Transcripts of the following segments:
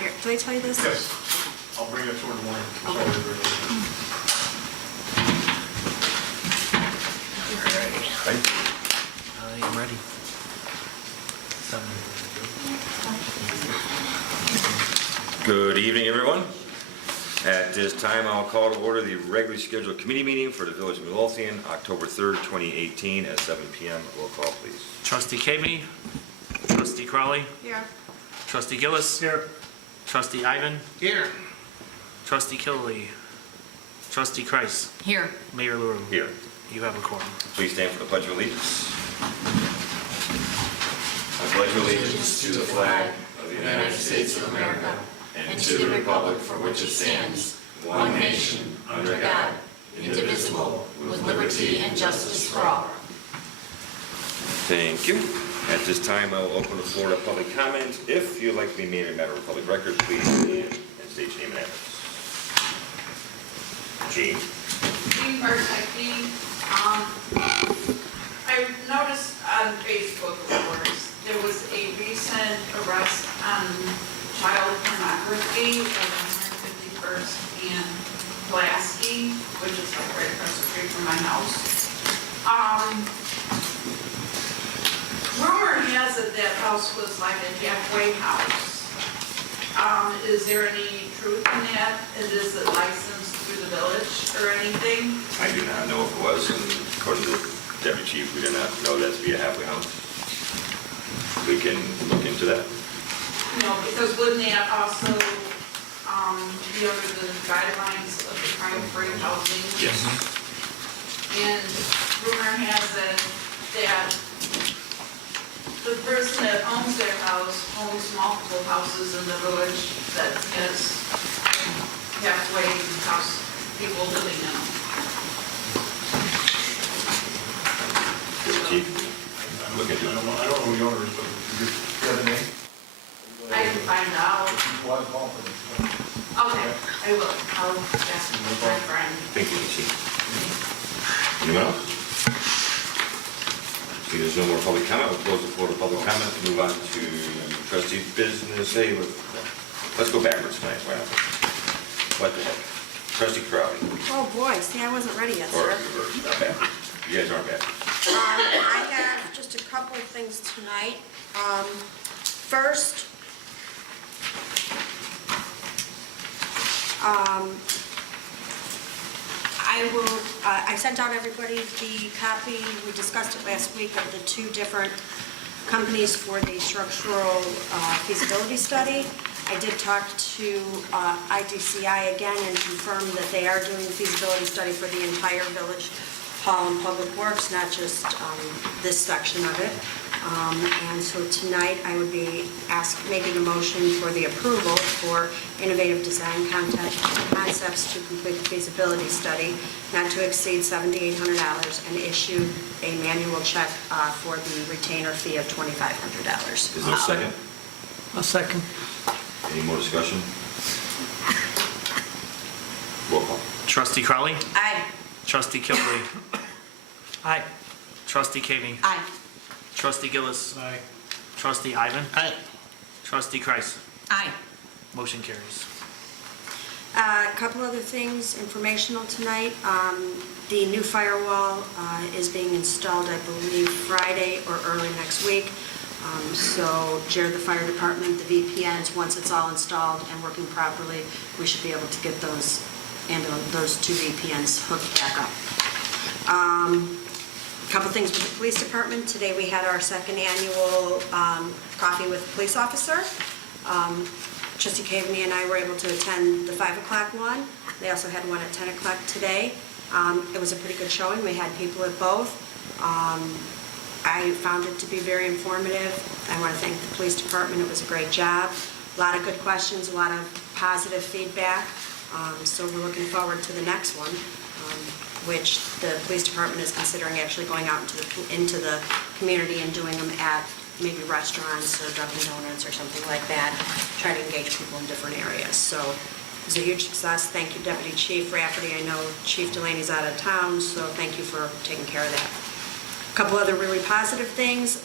Here, did I tell you this? Yes, I'll bring it to her in the morning. Okay. I'm ready. Good evening, everyone. At this time, I'll call to order the regularly scheduled committee meeting for the Village of Midlothian, October 3rd, 2018, at 7 p.m. Roll call, please. Trustee Caveney. Trustee Crowley. Here. Trustee Gillis. Here. Trustee Ivan. Here. Trustee Killelea. Trustee Kreis. Here. Mayor LaRue. Here. You have a quorum. Please stand for the Pledge of Allegiance. I pledge allegiance to the flag of the United States of America and to the republic for which it stands, one nation, under God, indivisible, with liberty and justice for all. Thank you. At this time, I will open the floor to public comment. If you'd like to be made a matter of public record, please stand and state your name and address. Jean. Jean Bartecki. I noticed on Facebook, of course, there was a recent arrest on child pornography at 151st and Pulaski, which is like right across the street from my house. Rumor has it that house was like a halfway house. Is there any truth in that? And is it licensed through the village or anything? I do not know if it was, and according to the Deputy Chief, we do not know that to be a halfway house. We can look into that. No, because wouldn't that also be under the guidelines of the crime-free housing? Yes. And rumor has it that the person that owns their house owns multiple houses in the village that has halfway house people living in them. Chief, look into I it. don't know the owners, but you got a name? I can find out. Well, I'll call for this. Okay, I will. I'll ask my friend. Thank you, Chief. Anyone else? See, there's no more public comment. We'll close the floor to public comment. Move on to trustee business. Hey, let's go backwards tonight. Wow. What the heck? Trustee Crowley. Oh, boy, see, I wasn't ready yet, Or sir. reverse, not bad. You guys aren't bad. I have just a couple of things tonight. First, I sent out everybody the copy, we discussed it last week, of the two different companies for the structural feasibility study. I did talk to IDCI again and confirmed that they are doing the feasibility study for the entire village hall and public works, not just this section of it. And so tonight I would be making a motion for the approval for innovative design concepts to complete the feasibility study, not to exceed $7,800, and issue a manual check for the retainer fee of $2,500. Is there a second? A second. Any more discussion? Roll call. Trustee Crowley. Aye. Trustee Killelea. Aye. Trustee Caveney. Aye. Trustee Gillis. Aye. Trustee Ivan. Aye. Trustee Kreis. Aye. Motion carries. A couple other things, informational tonight. The new firewall is being installed, I believe, Friday or early next week. So Jared, the fire department, the VPNs, once it's all installed and working properly, we should be able to get those two VPNs hooked back up. A couple things with the police department. Today we had our second annual coffee with the police officer. Trustee Caveney and I were able to attend the 5 o'clock one. They also had one at 10 o'clock today. It was a pretty good showing. We had people at both. I found it to be very informative. I want to thank the police department. It was a great job. A lot of good questions, a lot of positive feedback. So we're looking forward to the next one, which the police department is considering actually going out into the community and doing them at maybe restaurants or Dunkin' Donuts or something like that, try to engage people in different areas. So it was a huge success. Thank you, Deputy Chief Rafferty. I know Chief Delaney's out of town, so thank you for taking care of that. A couple other really positive things.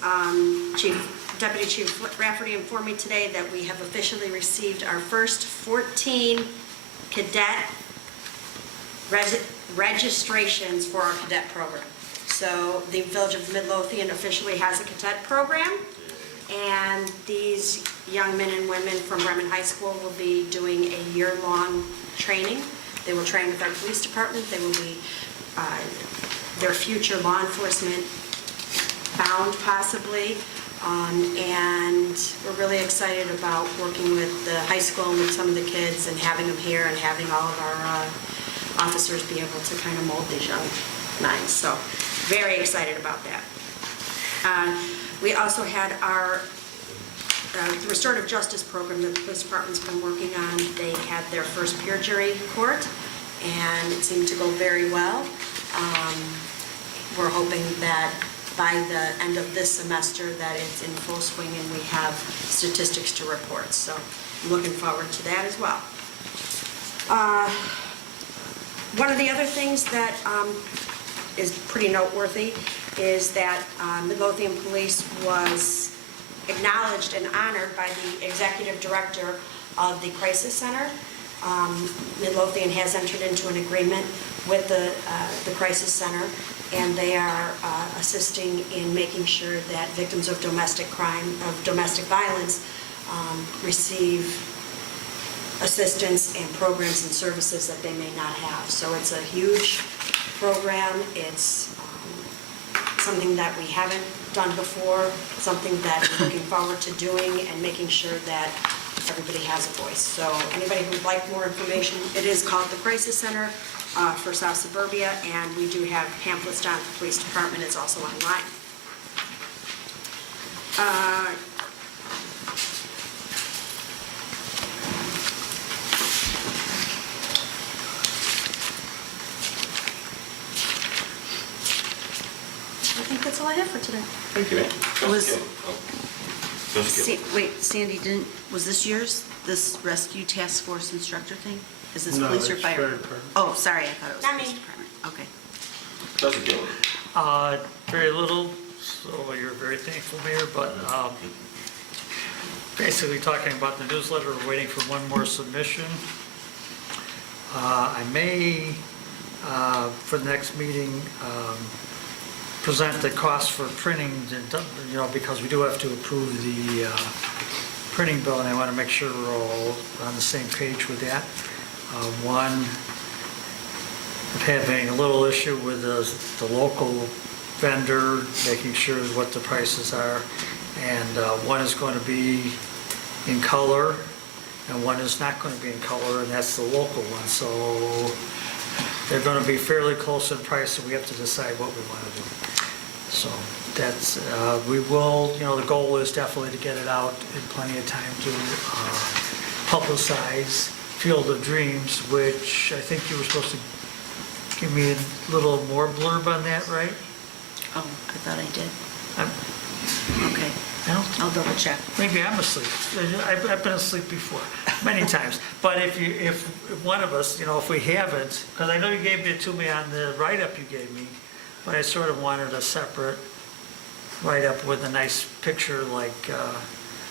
Chief Deputy Chief Rafferty informed me today that we have officially received our first 14 cadet registrations for our cadet program. So the Village of Midlothian officially has a cadet program, and these young men and women from Bremen High School will be doing a year-long training. They will train with our police department. They will be their future law enforcement bound possibly. And we're really excited about working with the high school and with some of the kids and having them here and having all of our officers be able to kind of mold these young minds. So very excited about that. We also had our restorative justice program that the police department's been working on. They had their first peer jury court, and it seemed to go very well. We're hoping that by the end of this semester that it's in full swing and we have statistics to report. So I'm looking forward to that as well. One of the other things that is pretty noteworthy is that Midlothian Police was acknowledged and honored by the executive director of the Crisis Center. Midlothian has entered into an agreement with the Crisis Center, and they are assisting in making sure that victims of domestic crime, of domestic violence, receive assistance and programs and services that they may not have. So it's a huge program. It's something that we haven't done before, something that we're looking forward to doing and making sure that everybody has a voice. So anybody who would like more information, it is called the Crisis Center for South Suburbia, and we do have pamphlets down at the police department. It's also online. I think that's all I have for today. Thank you. Wait, Sandy, was this yours, this rescue task force instructor thing? Is this No, police or it's fire? fire department. Oh, sorry, I thought it was Not police me. department. Okay. Trustee Gillis. Very little, so you're very thankful, Mayor, but basically talking about the newsletter, we're waiting for one more submission. I may, for the next meeting, present the cost for printing, because we do have to approve the printing bill, and I want to make sure we're all on the same page with that. One, having a little issue with the local vendor, making sure what the prices are, and one is going to be in color, and one is not going to be in color, and that's the local one. So they're going to be fairly close in price, so we have to decide what we want to do. So that's, we will, the goal is definitely to get it out in plenty of time to publicize Field of Dreams, which I think you were supposed to give me a little more blurb on that, right? Oh, I thought I did. I'm- Okay, I don't- I'll double check. Maybe I'm asleep. I've been asleep before, many times. But if one of us, if we haven't, because I know you gave it to me on the write-up you gave me, but I sort of wanted a separate write-up with a nice picture like,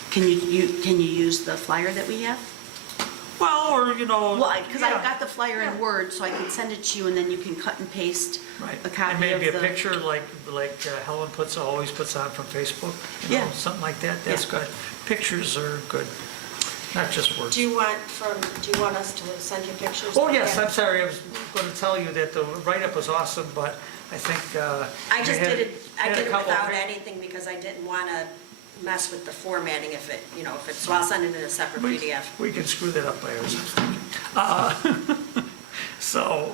Can you use the flyer that we have? or, Well, because yeah, I've got the flyer in Word, so I can send it to you, and then you can cut and paste right. a copy And maybe of a the... picture like Helen always puts on from Facebook, Yeah. something like that. That's Yeah. good. Pictures are good, not just words. Do you want us to send you pictures? Oh, like yes, that? I'm sorry, I was going to tell you that the write-up was awesome, but I think... I just we had- did it, I had a did it couple- without anything because I didn't want to mess with the formatting if it, so I'll send it in a separate PDF. We can screw that up by ourselves. So,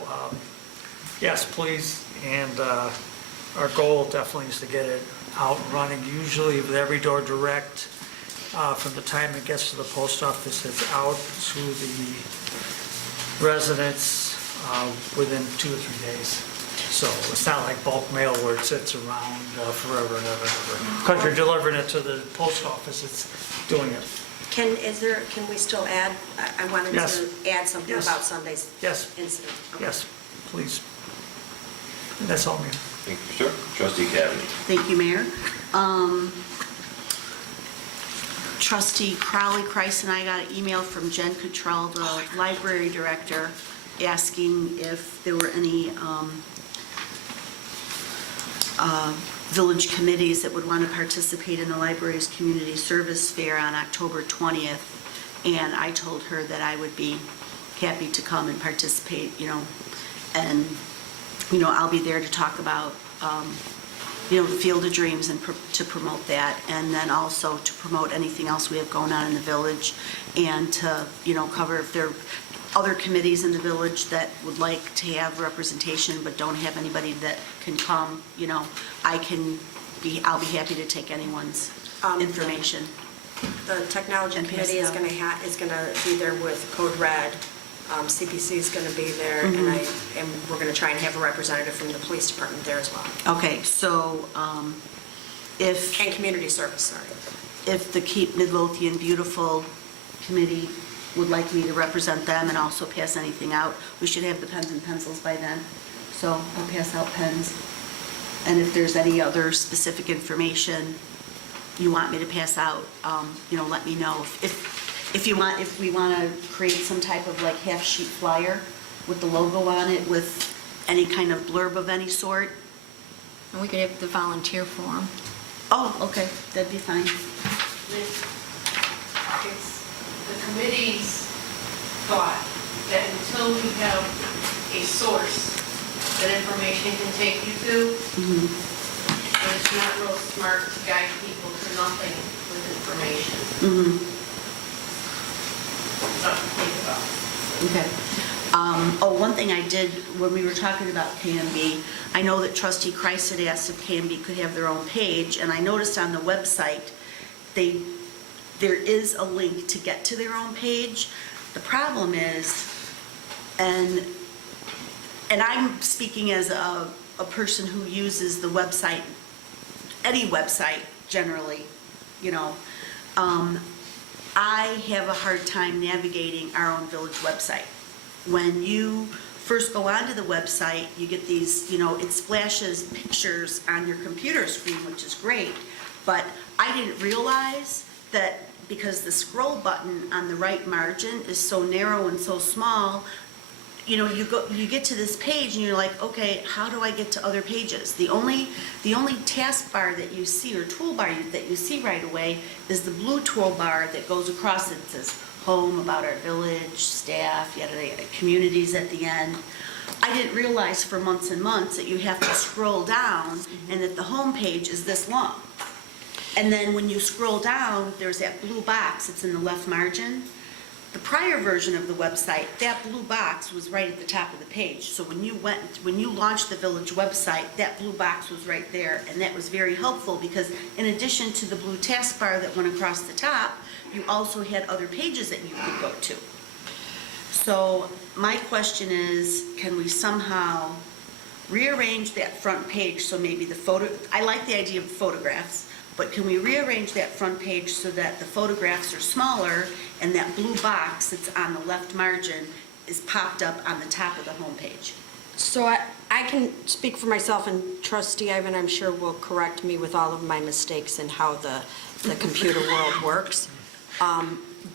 yes, please, and our goal definitely is to get it out and running, usually with every door direct. From the time it gets to the post office, it's out to the residents within 2 or 3 days. So it's not like bulk mail where it sits around forever and ever and ever. Because you're delivering it to the post office, it's doing it. Can we still add, I wanted Yes. to add something Yes. about Sunday's Yes, incident. Okay. yes, please. And that's all, Mayor. Thank you, sir. Trustee Kavanaugh. Thank you, Mayor. Trustee Crowley, Kreis, and I got an email from Jen Cottrell, the library director, asking if there were any village committees that would want to participate in the library's community service fair on October 20th. And I told her that I would be happy to come and participate, and, I'll be there to talk about, the Field of Dreams and to promote that, and then also to promote anything else we have going on in the village, and to, cover if there are other committees in the village that would like to have representation but don't have anybody that can come, I'll be happy to take anyone's information. The technology And pass committee it is out. going to be there with Code Red. CPC is going to be there, and we're going to try and have a representative from the police department there as well. Okay, so if... And community service, sorry. if the Keep Midlothian Beautiful Committee would like me to represent them and also pass anything out, we should have the pens and pencils by then. So I'll pass out pens. And if there's any other specific information you want me to pass out, let me know. If we want to create some type of like half-sheet flyer with the logo on it, with any kind of blurb of any sort. And we could have the volunteer form. Oh, okay, that'd be fine. It's the committee's thought that until we have a source that information can take you to, and it's not real smart to guide people to nothing with information. Something to think about. Okay. One thing I did, when we were talking about KMB, I know that Trustee Kreis had asked if KMB could have their own page, and I noticed on the website, there is a link to get to their own page. The problem is, and I'm speaking as a person who uses the website, any website generally, I have a hard time navigating our own village website. When you first go onto the website, you get these, it splashes pictures on your computer screen, which is great, but I didn't realize that because the scroll button on the right margin is so narrow and so small, you get to this page and you're like, okay, how do I get to other pages? The only taskbar that you see, or toolbar that you see right away, is the blue toolbar that goes across it. It says home, about our village, staff, yada yada, communities at the end. I didn't realize for months and months that you have to scroll down and that the home page is this long. And then when you scroll down, there's that blue box, it's in the left margin. The prior version of the website, that blue box was right at the top of the page. So when you launched the village website, that blue box was right there, and that was very helpful because in addition to the blue taskbar that went across the top, you also had other pages that you could go to. So my question is, can we somehow rearrange that front page so maybe I like the idea of photographs, but can we rearrange that front page so that the photographs are smaller and that blue box that's on the left margin is popped up on the top of the home page? So I can speak for myself, and Trustee Ivan, I'm sure, will correct me with all of my mistakes and how the computer world works.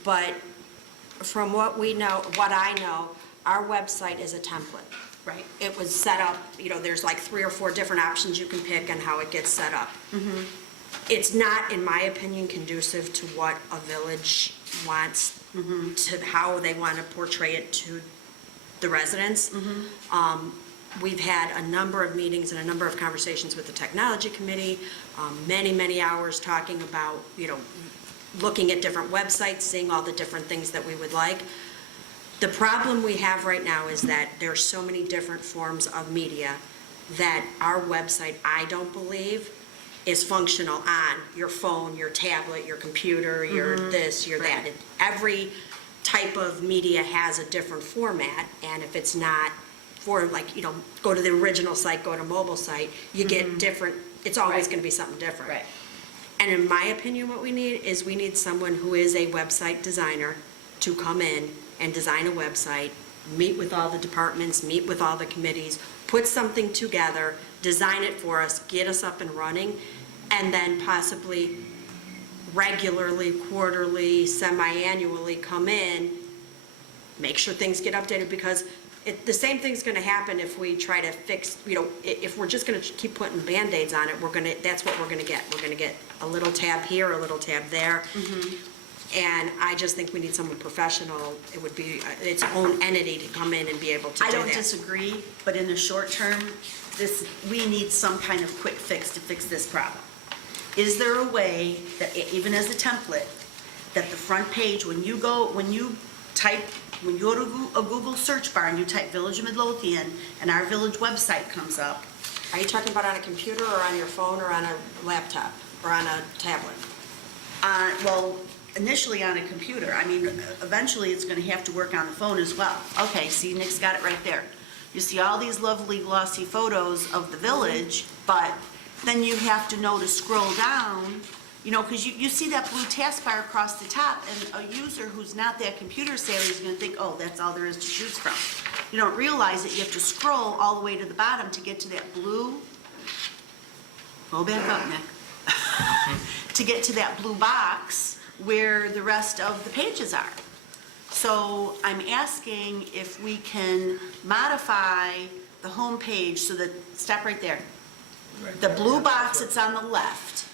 But from what I know, our website is a template. Right. It was set up, there's like 3 or 4 different options you can pick on how it gets set up. It's not, in my opinion, conducive to what a village wants, to how they want to portray it to the residents. We've had a number of meetings and a number of conversations with the technology committee, many hours talking about, looking at different websites, seeing all the different things that we would like. The problem we have right now is that there are so many different forms of media that our website, I don't believe, is functional on your phone, your tablet, your computer, your this, your that. Every type of media has a different format, and if it's not for, go to the original site, go to mobile site, you get different, it's always going to be something different. Right. And in my opinion, what we need someone who is a website designer to come in and design a website, meet with all the departments, meet with all the committees, put something together, design it for us, get us up and running, and then possibly regularly, quarterly, semi-annually come in, make sure things get updated, because the same thing's gonna happen if we try to fix, if we're just gonna keep putting Band-Aids on it, that's what we're gonna get. We're gonna get a little tab here, a little tab there. And I just think we need someone professional. It would be its own entity to come in and be able to do I that. don't disagree, but in the short term, we need some kind of quick fix to fix this problem. Is there a way that, even as a template, that the front page, when you go to a Google search bar and you type Village of Midlothian and our village website comes up? Are you talking about on a computer or on your phone or on a laptop or on a tablet? Well, initially on a computer. I mean, eventually it's going to have to work on the phone as well. Okay, see, Nick's got it right there. You see all these lovely glossy photos of the village, but then you have to know to scroll down, because you see that blue taskbar across the top, and a user who's not that computer savvy is going to think, oh, that's all there is to choose from. You don't realize that you have to scroll all the way to the bottom to get to that blue, go back up, Nick, to get to that blue box where the rest of the pages are. So I'm asking if we can modify the home page so that, stop right there. The blue box that's on the left,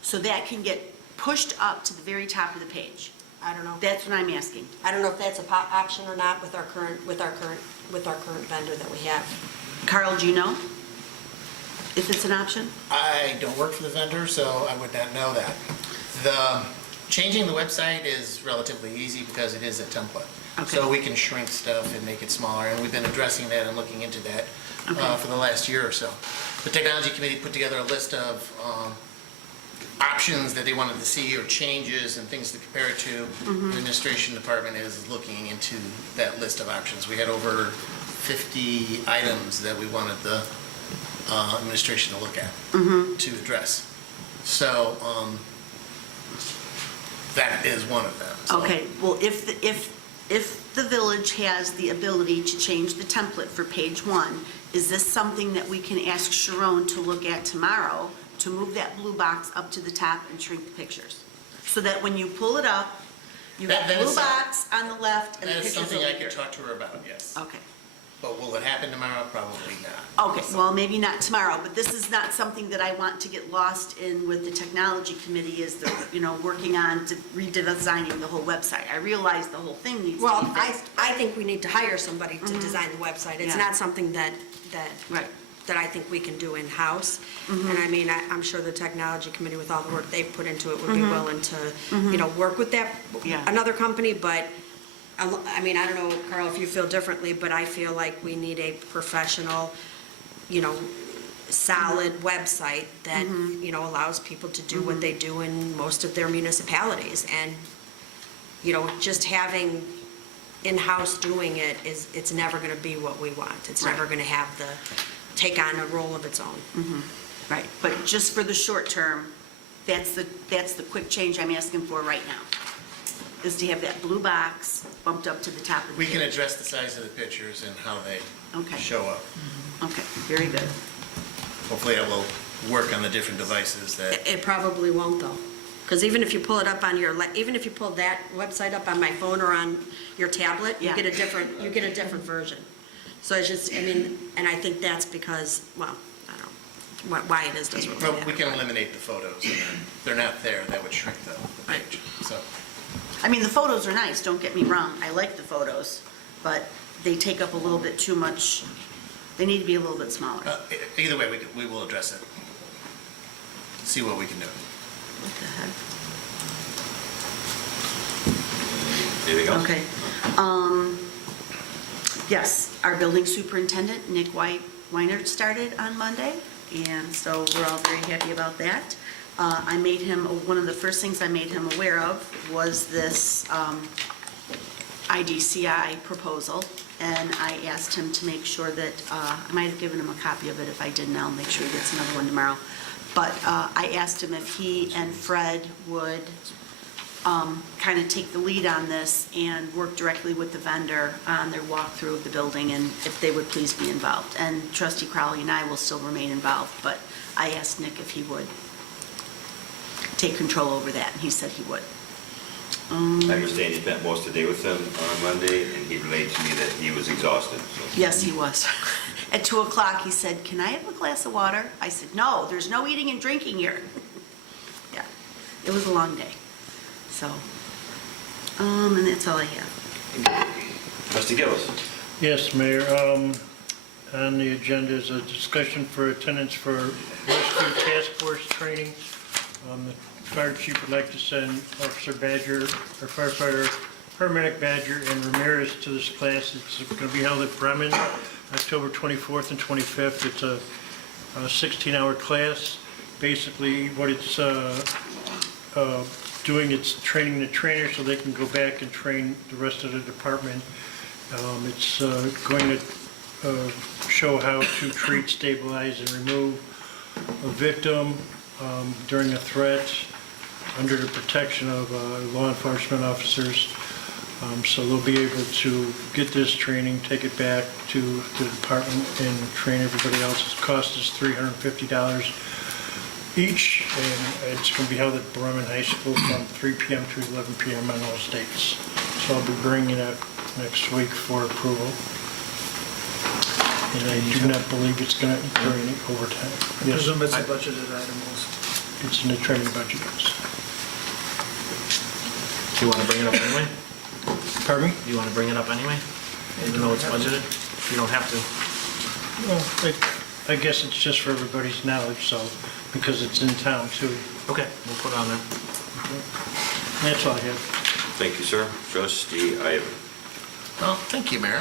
so that can get pushed up to the very top of the page. I don't know. That's what I'm asking. I don't know if that's a option or not with our current vendor that we have. Carl, do you know if it's an option? I don't work for the vendor, so I would not know that. Changing the website is relatively easy because it is a template. Okay. So we can shrink stuff and make it smaller, and we've been addressing that and looking into that for the last year or so. The Technology Committee put together a list of options that they wanted to see, or changes and things to compare it to. The administration department is looking into that list of options. We had over 50 items that we wanted the administration to look at to address. So that is one of them. So Okay, well, if the village has the ability to change the template for page 1, is this something that we can ask Sharon to look at tomorrow, to move that blue box up to the top and shrink the pictures? So that when you pull it up, you have That blue is box on the left and the That is pictures something over I here. could talk to her about, yes. Okay. But will it happen tomorrow? Probably not. Okay, well, maybe not tomorrow, but this is not something that I want to get lost in with the Technology Committee, is working on redesigning the whole website. I realize the whole thing needs to Well, be fixed. I think we need to hire somebody to design the website. It's Yeah. not something that Right. I think we can do in-house. And I mean, I'm sure the Technology Committee, with all the work they've put into it, would be willing to, work with that, Yeah. another company, but, I mean, I don't know, Carl, if you feel differently, but I feel like we need a professional, solid website that, allows people to do what they do in most of their municipalities. And, just having in-house doing it's never gonna be what we want. It's never gonna have take on a role of its own. Right, but just for the short term, that's the quick change I'm asking for right now, is to have that blue box bumped up to the top of the We can page. address the size of the pictures and how they Okay. show up. Okay, very good. Hopefully it will work on the different devices that, It probably won't, though. Because even if you pull it up on even if you pull that website up on my phone or on your tablet, you Yeah. get a different version. So it's just, and I think that's because, well, I don't know, why it is doesn't really well, matter. we can eliminate the photos. And they're not there, that would shrink the page. So I mean, the photos are nice, don't get me wrong, I like the photos, but they take up a little bit too much, they need to be a little bit smaller. either way, we will address it. See what we can do. What the heck? Anything else? Okay. Yes, our building superintendent, Nick Weinert, started on Monday, and so we're all very happy about that. I made him, one of the first things I made him aware of was this IDCI proposal, and I asked him to make sure that, I might have given him a copy of it. If I didn't, I'll make sure he gets another one tomorrow. But I asked him if he and Fred would kind of take the lead on this and work directly with the vendor on their walkthrough of the building, and if they would please be involved. And Trustee Crowley and I will still remain involved, but I asked Nick if he would. take control over that, and he said he would. I understand you spent most of the day with him on Monday, and he relayed to me that he was exhausted. So. Yes, he was. At 2 o'clock, he said, "Can I have a glass of water?" I said, "No, there's no eating and drinking here." Yeah, it was a long day. So, and that's all I have. Trustee Gillis. Yes, Mayor. On the agenda is a discussion for attendance for rescue task force training. The fire chief would like to send Officer Badger, or firefighter paramedic Badger and Ramirez to this class. It's going to be held at Bremen, October 24th and 25th. It's a 16-hour class. Basically, what it's doing, it's training the trainers so they can go back and train the rest of the department. It's going to show how to treat, stabilize, and remove a victim during a threat under the protection of law enforcement officers. So they'll be able to get this training, take it back to the department, and train everybody else. The cost is $350 each, and it's going to be held at Bremen High School from 3 p.m. to 11 p.m. on those dates. So I'll be bringing it up next week for approval. And I do not believe it's going to incur any overtime. I Yes, presume it's a budgeted item also. it's in the training budget. Do you want to bring it up anyway? Pardon me? Do you want to bring it up anyway? Even though it's budgeted? You don't have to. Well, I guess it's just for everybody's knowledge, so, because it's in town too. Okay, we'll put it on there. That's all I have. Thank you, sir. Trustee Ivan. Well, thank you, Mayor.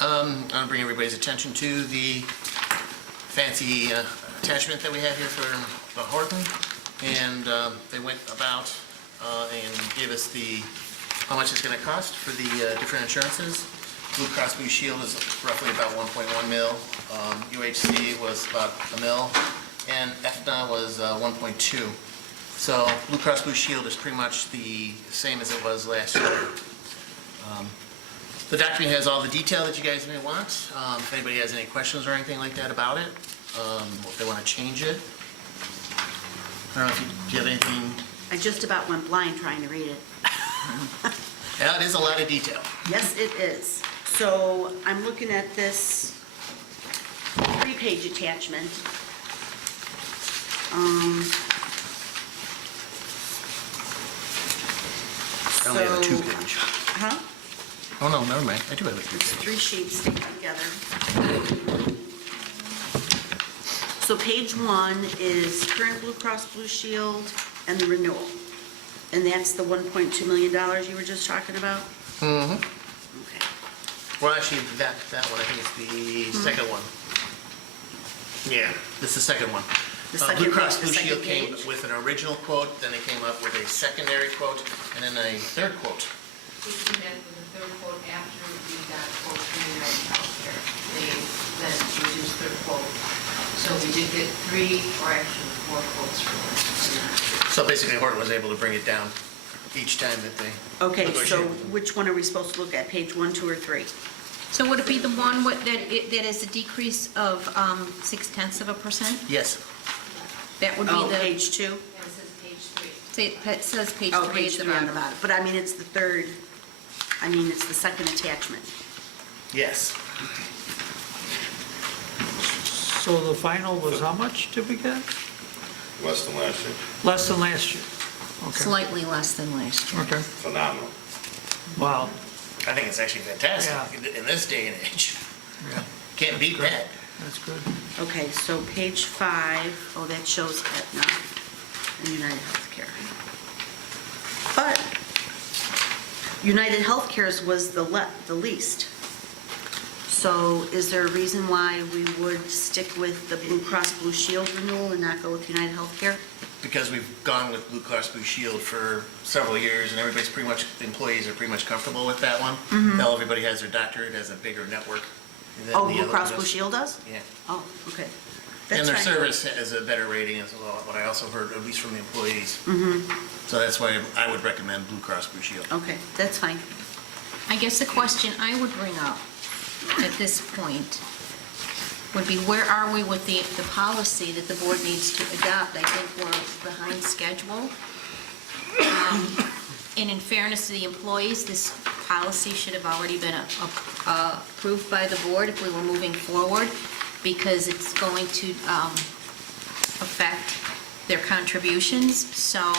I'm going to bring everybody's attention to the fancy attachment that we have here for Horton. And they went about and gave us how much it's going to cost for the different insurances. Blue Cross Blue Shield is roughly about 1.1 mil. UHC was about $1 mil. And Aetna was 1.2. So Blue Cross Blue Shield is pretty much the same as it was last year. The document has all the detail that you guys may want. If anybody has any questions or anything like that about it, if they want to change it. I don't know if do you have anything. I just about went blind trying to read it. Yeah, it is a lot of detail. Yes, it is. So I'm looking at this 3-page attachment. I only have a So- 2-page. Huh? Oh, no, never mind. I do have a 3-page. 3 sheets stick together. So page 1 is current Blue Cross Blue Shield and the renewal. And that's the $1.2 million you were just talking about? Mm-hmm. Okay. Well, actually, that one, I think is the second one. Yeah, this is the second one. The second Blue Cross page, Blue the Shield second came page? with an original quote, then they came up with a secondary quote, and then a third quote. We came back with a third quote after we got quotes from United Healthcare. They then reduced their quote. So we did get 3, or actually 4 quotes from them. So basically, Horton was able to bring it down each time that they Okay, so negotiated. which one are we supposed to look at, page 1, 2, or 3? So would it be the one that is a decrease of 0.6%? Yes. That would be Oh, the, page 2? And it says page 3. it says page 3 Oh, at page the 3 on the bottom. bottom. But I mean, it's the third, it's the second attachment. Yes. So the final was how much did we get? Less than last year. Less than last year. Okay. Slightly less than last year. Okay. Phenomenal. Wow. I think it's actually fantastic Yeah. in this day and age. Yeah, Can't beat that. that's good. Okay, so page 5, oh, that shows Aetna and United Healthcare. But United Healthcare's was the least. So is there a reason why we would stick with the Blue Cross Blue Shield renewal and not go with United Healthcare? Because we've gone with Blue Cross Blue Shield for several years, and everybody's pretty much, the employees are pretty much comfortable with that one. Now everybody has their doctor, it has a bigger network than Oh, the Blue other Cross ones. Blue Shield does? Yeah. Oh, okay. And That's their fine. service has a better rating as well, what I also heard, at least from the employees. So that's why I would recommend Blue Cross Blue Shield. Okay, that's fine. I guess the question I would bring up at this point would be, where are we with the policy that the board needs to adopt? I think we're behind schedule. And in fairness to the employees, this policy should have already been approved by the board if we were moving forward, because it's going to affect their contributions, so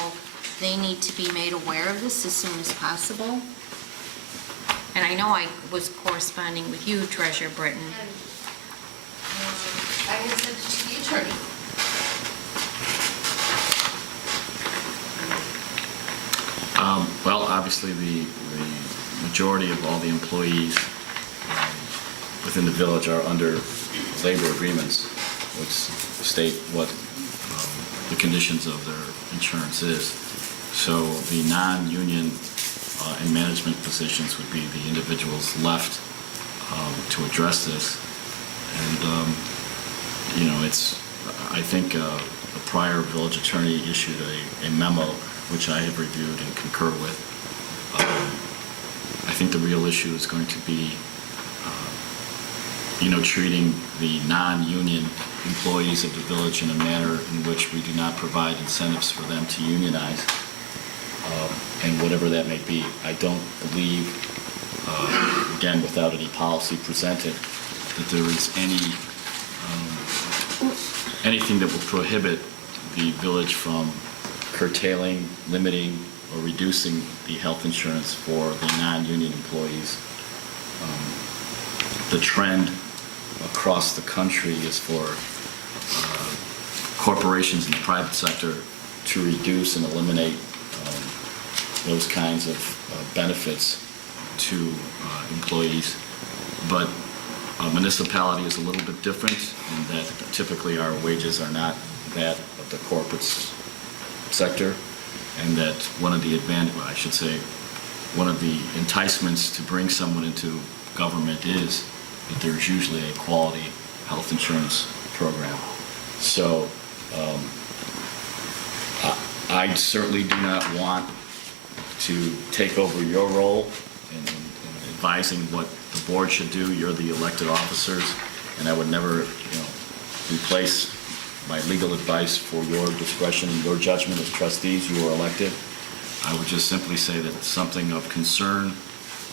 they need to be made aware of this as soon as possible. And I know I was corresponding with you, Treasurer Britton. And I had sent it to the attorney. Well, obviously, the majority of all the employees within the village are under labor agreements, which state what the conditions of their insurance is. So the non-union and management positions would be the individuals left to address this. And, I think a prior village attorney issued a memo, which I have reviewed and concur with. I think the real issue is going to be, treating the non-union employees of the village in a manner in which we do not provide incentives for them to unionize, and whatever that may be. I don't believe, again, without any policy presented, that there is anything that will prohibit the village from curtailing, limiting, or reducing the health insurance for the non-union employees. The trend across the country is for corporations in the private sector to reduce and eliminate those kinds of benefits to employees. But a municipality is a little bit different in that typically our wages are not that of the corporate sector, and that one of the one of the enticements to bring someone into government is that there's usually a quality health insurance program. So I certainly do not want to take over your role in advising what the board should do. You're the elected officers, and I would never, replace my legal advice for your discretion and your judgment as trustees. You are elected. I would just simply say that something of concern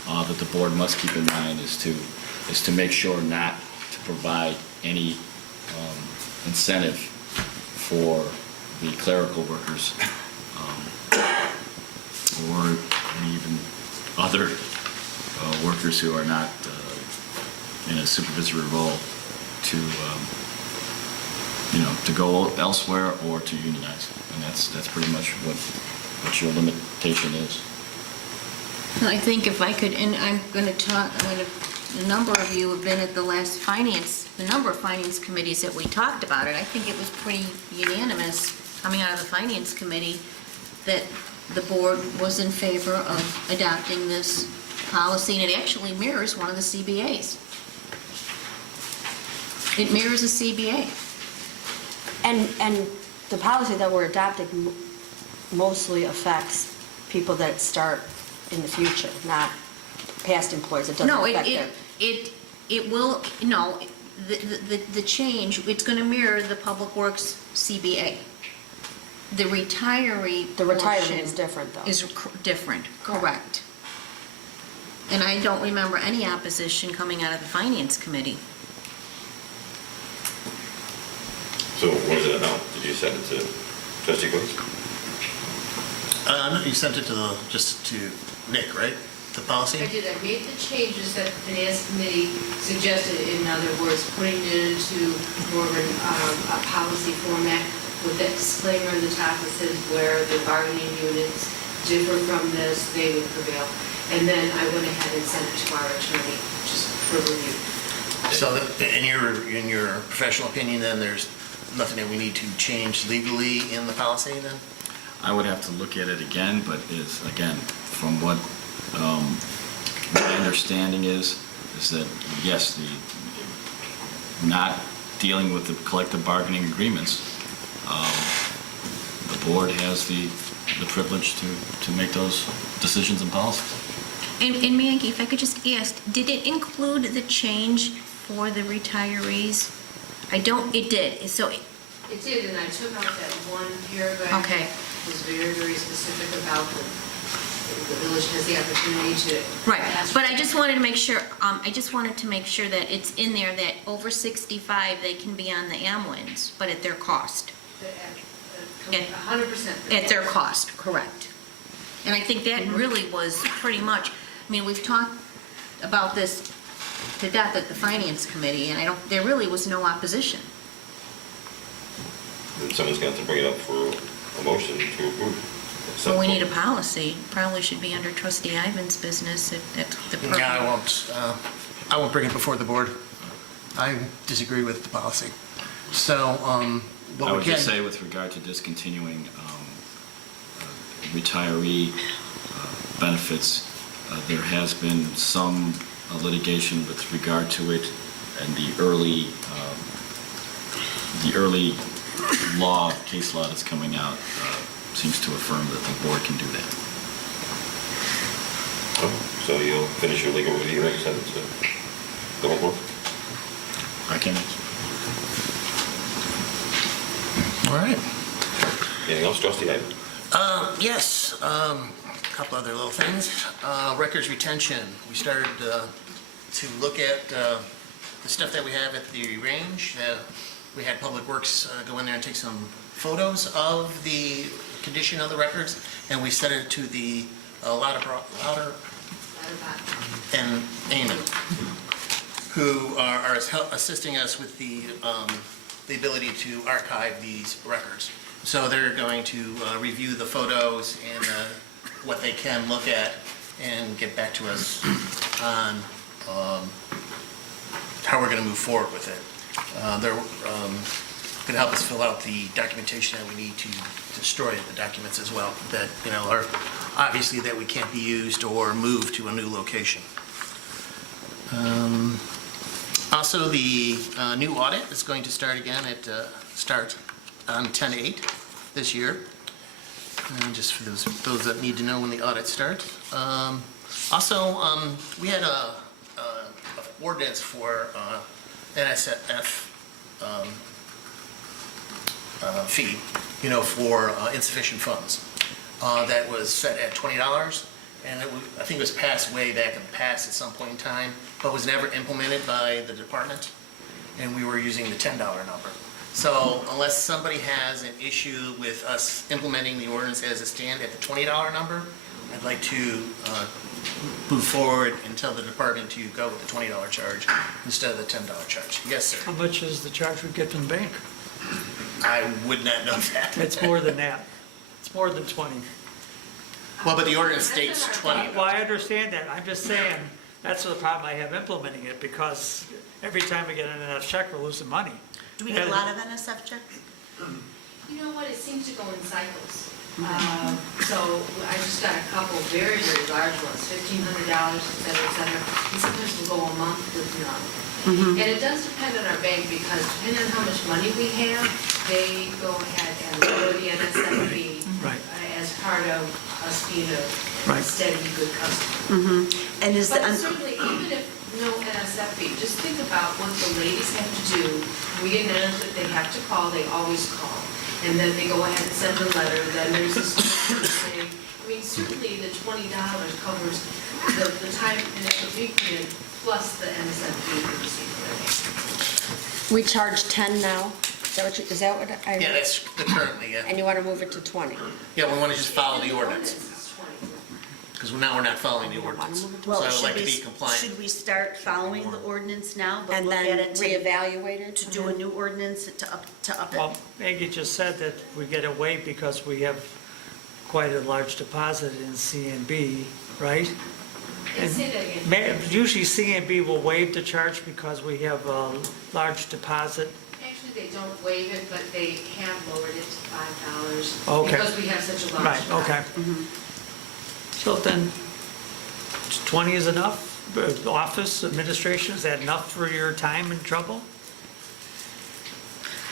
that the board must keep in mind is to make sure not to provide any incentive for the clerical workers or even other workers who are not in a supervisory role to go elsewhere or to unionize. And that's pretty much what your limitation is. I think if I could, and a number of you have been at the number of finance committees that we talked about it. I think it was pretty unanimous coming out of the finance committee that the board was in favor of adopting this policy, and it actually mirrors one of the CBAs. It mirrors a CBA. And the policy that we're adopting mostly affects people that start in the future, not past employees. It doesn't No, affect them. it will, no, the change, it's going to mirror the Public Works CBA. The retiree The retirement portion is different, though. is different, correct. And I don't remember any opposition coming out of the Finance Committee. So where's it now? Did you send it to Trustee Coates? No, you sent it just to Nick, right? The policy? I did, I made the changes that the Finance Committee suggested, in other words, putting it into more of a policy format with that disclaimer on the top that says where the bargaining units differ from this, they would prevail. And then I went ahead and sent it to our attorney, just for review. So in your professional opinion, then, there's nothing that we need to change legally in the policy, then? I would have to look at it again, but again, from what my understanding is that, yes, not dealing with the collective bargaining agreements, the board has the privilege to make those decisions and policies. And Maggie, if I could just ask, did it include the change for the retirees I don't, it did, so, It did, and I took out that one paragraph. Okay. That was very, very specific about the village has the opportunity to. right, ask but for- I just wanted to make sure, that it's in there that over 65, they can be on the Amwins, but at their cost. At 100%. At their cost, correct. And I think that really was pretty much, I mean, we've talked about this to death at the finance committee, and there really was no opposition. Then someone's going to have to bring it up for a motion to approve. at some So we need a point. policy, probably should be under trustee Ivan's business at the. Yeah, I won't bring it before the board. I disagree with the policy. So, what I we would can. just say with regard to discontinuing retiree benefits, there has been some litigation with regard to it, and the early case law that's coming out seems to affirm that the board can do that. Oh, so you'll finish your legal review and send it to the whole board? I can. All right. Anything else, trustee Ivan? Yes, a couple other little things. Records retention, we started to look at the stuff that we have at the range. We had Public Works go in there and take some photos of the condition of the records, and we sent it to the Louder and Amon, who are assisting us with the ability to archive these records. So they're going to review the photos and what they can look at and get back to us on how we're going to move forward with it. They're going to help us fill out the documentation that we need to destroy the documents as well, that, are obviously that we can't be used or moved to a new location. Also, the new audit is going to start again start on 10/8 this year. And just for those that need to know when the audit starts. Also, we had a ordinance for NSF fee, for insufficient funds. That was set at $20, and I think it was passed way back in the past at some point in time, but was never implemented by the department, and we were using the $10 number. So unless somebody has an issue with us implementing the ordinance as a stand at the $20 number, I'd like to move forward and tell the department to go with the $20 charge instead of the $10 charge. Yes, sir. How much is the charge we get from the bank? I would not know that. It's more than that. It's more than 20. Well, but the ordinance states 20. Well, I understand that. I'm just saying, that's the problem I have implementing it, because every time we get an NSF check, we're losing money. Do we get a lot of NSF checks? You know what, it seems to go in cycles. So I just got a couple very, very large ones, $1,500, et cetera, and sometimes we'll go a month with none. And it does depend on our bank, because depending on how much money we have, they go ahead and lower the NSF fee Right. as part of us being a Right. steady, good customer. And is But the, certainly, even if no NSF fee, just think about what the ladies have to do. We announce that they have to call, they always call. And then they go ahead and send a letter, then there's this thing. I mean, certainly the $20 covers the time and effort we put in, plus the NSF fee we receive from the bank. We charge 10 now? Is that what I? Yeah, that's the currently, yeah. And you want to move it to 20? Yeah, we want to just follow the ordinance, It's 20. because now we're not following the ordinance. So well, I would should like to we, be compliant. should we start following the ordinance now, but And look at then it reevaluate it? to do a new ordinance to up Well, it? Maggie just said that we get a waive because we have quite a large deposit in CNB, right? And say that again. Usually CNB will waive the charge because we have a large deposit. Actually, they don't waive it, but they have lowered it to $5. Okay. Because we have such a large. Right, okay. So then, 20 is enough? Office, administration, is that enough for your time and trouble?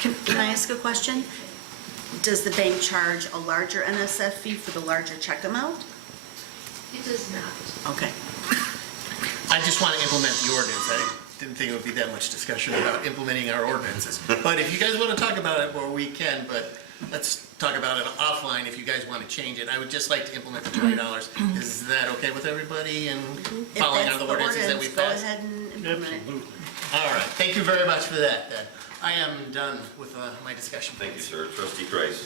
Can I ask a question? Does the bank charge a larger NSF fee for the larger check amount? It does not. Okay. I just want to implement the ordinance. didn't think it would be that much discussion about implementing our ordinances. But if you guys want to talk about it, well, we can, but let's talk about it offline if you guys want to change it. I would just like to implement the $20. Is that okay with everybody and If following that's on the the ordinances that ordinance, we've go passed? ahead and implement it. Absolutely. All right, thank you very much for that. I am done with my discussion. Thank you, sir. Trustee Kreis.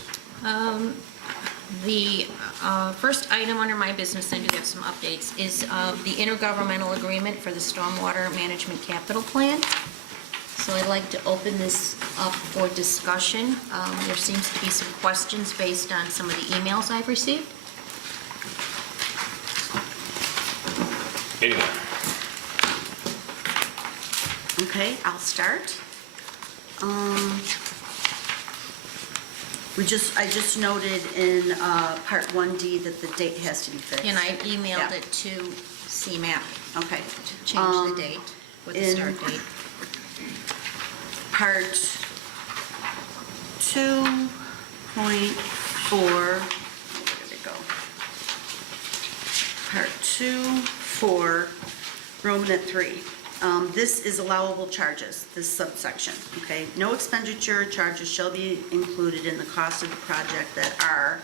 The first item under my business, I do have some updates, is the intergovernmental agreement for the Stormwater Management Capital Plan. So I'd like to open this up for discussion. There seems to be some questions based on some of the emails I've received. Anyone? Okay, I'll start. I just noted in Part 1D that the date has to be fixed. And I emailed Yeah. it to CMAP Okay. to change the date with the start in- date. Part 2.4, where did it go? Part 2.4, Romanet 3. This is allowable charges, this subsection, okay? No expenditure charges shall be included in the cost of the project that are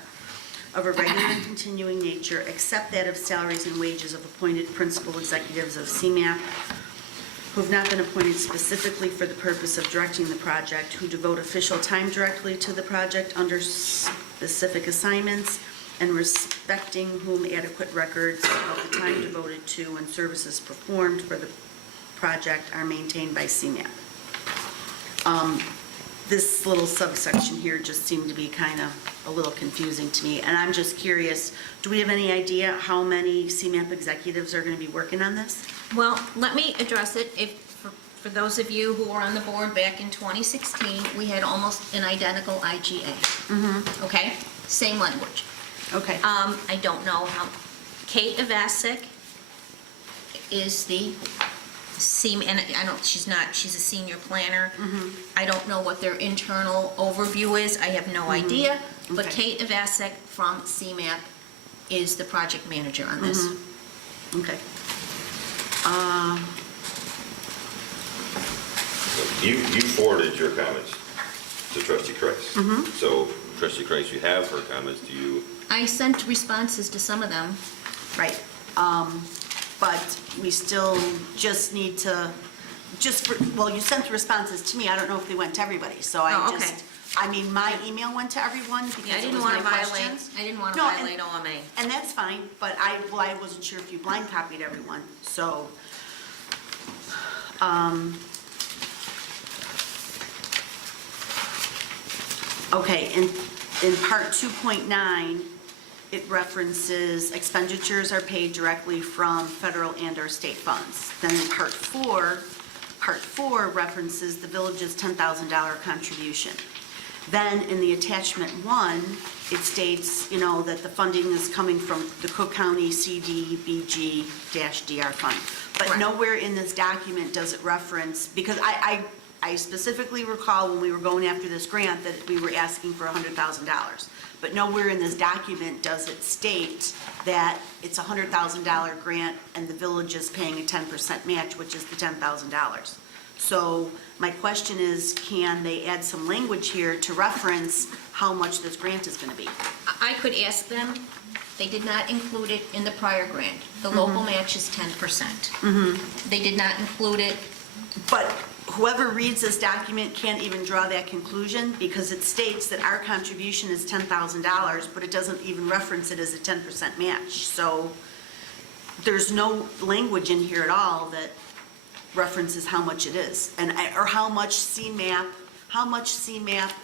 of a regular and continuing nature, except that of salaries and wages of appointed principal executives of CMAP who have not been appointed specifically for the purpose of directing the project, who devote official time directly to the project under specific assignments, and respecting whom adequate records of the time devoted to and services performed for the project are maintained by CMAP. This little subsection here just seemed to be kind of a little confusing to me, and I'm just curious, do we have any idea how many CMAP executives are going to be working on this? Well, let me address it. For those of you who were on the board back in 2016, we had almost an identical IGA. Okay? Same language. Okay. I don't know how, Kate Ivasek is the and I know she's a senior planner. I don't know what their internal overview is. I have no idea. But Okay. Kate Ivasek from CMAP is the project manager on this. Okay. You forwarded your comments to Trustee Kreis. So, Trustee Kreis, you have her comments. Do you? I sent responses to some of them. Right. But we still just need to, well, you sent the responses to me. I don't know if they went to everybody, so Oh, I okay. just, I mean, my email went to everyone Yeah, I because it didn't was want my to violate, questions. I didn't want to No, and- violate OMA. And that's fine, but I wasn't sure if you blind copied everyone, so. Okay, in part 2.9, it references expenditures are paid directly from federal and/or state funds. Then in part 4 references the village's $10,000 contribution. Then in the attachment 1, it states, that the funding is coming from the Cook County CDBG-DR fund. But Correct. nowhere in this document does it reference, because I specifically recall when we were going after this grant that we were asking for $100,000. But nowhere in this document does it state that it's a $100,000 grant and the village is paying a 10% match, which is the $10,000. So my question is, can they add some language here to reference how much this grant is going to be? I could ask them. They did not include it in the prior grant. The local match is 10%. They did not include it. But whoever reads this document can't even draw that conclusion because it states that our contribution is $10,000, but it doesn't even reference it as a 10% match. So there's no language in here at all that references how much it is, or how much CMAP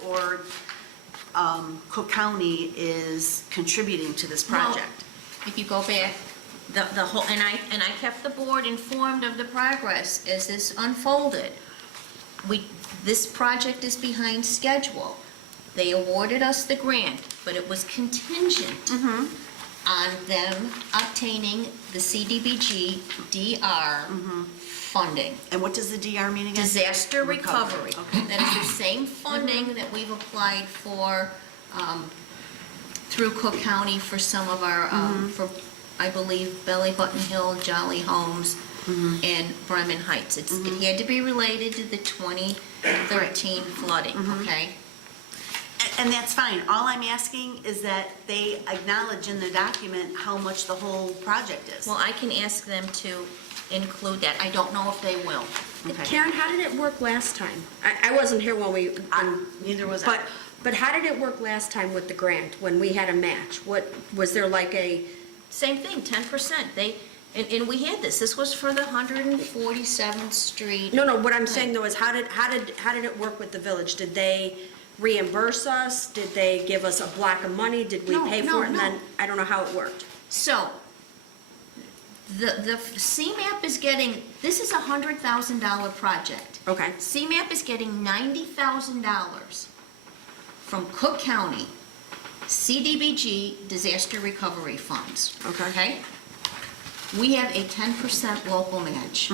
or Cook County is contributing to this project. No. If you go back, the whole, and I kept the board informed of the progress as this unfolded. This project is behind schedule. They awarded us the grant, but it was contingent on them obtaining the CDBG DR funding. And what does the DR mean again? Disaster recovery. Okay. That is the same funding that we've applied for through Cook County for some of our, for, I believe, Belly Button Hill, Jolly Homes, in Bremen Heights. It had to be related to the 2013 flooding, okay? And that's fine. All I'm asking is that they acknowledge in the document how much the whole project is. Well, I can ask them to include that. I don't know if they will. Okay. Karen, how did it work last time? I wasn't here when we, Neither was I. but how did it work last time with the grant, when we had a match? What, was there like a, Same thing, 10%. And we had this was for the 147th Street. no, what I'm saying though is how did it work with the village? Did they reimburse us? Did they give us a block of money? Did we No, pay no, for it? And no. then, I don't know how it worked. So, the CMAP is getting, this is a $100,000 project. Okay. CMAP is getting $90,000 from Cook County CDBG Disaster Recovery Funds. Okay. We have a 10% local match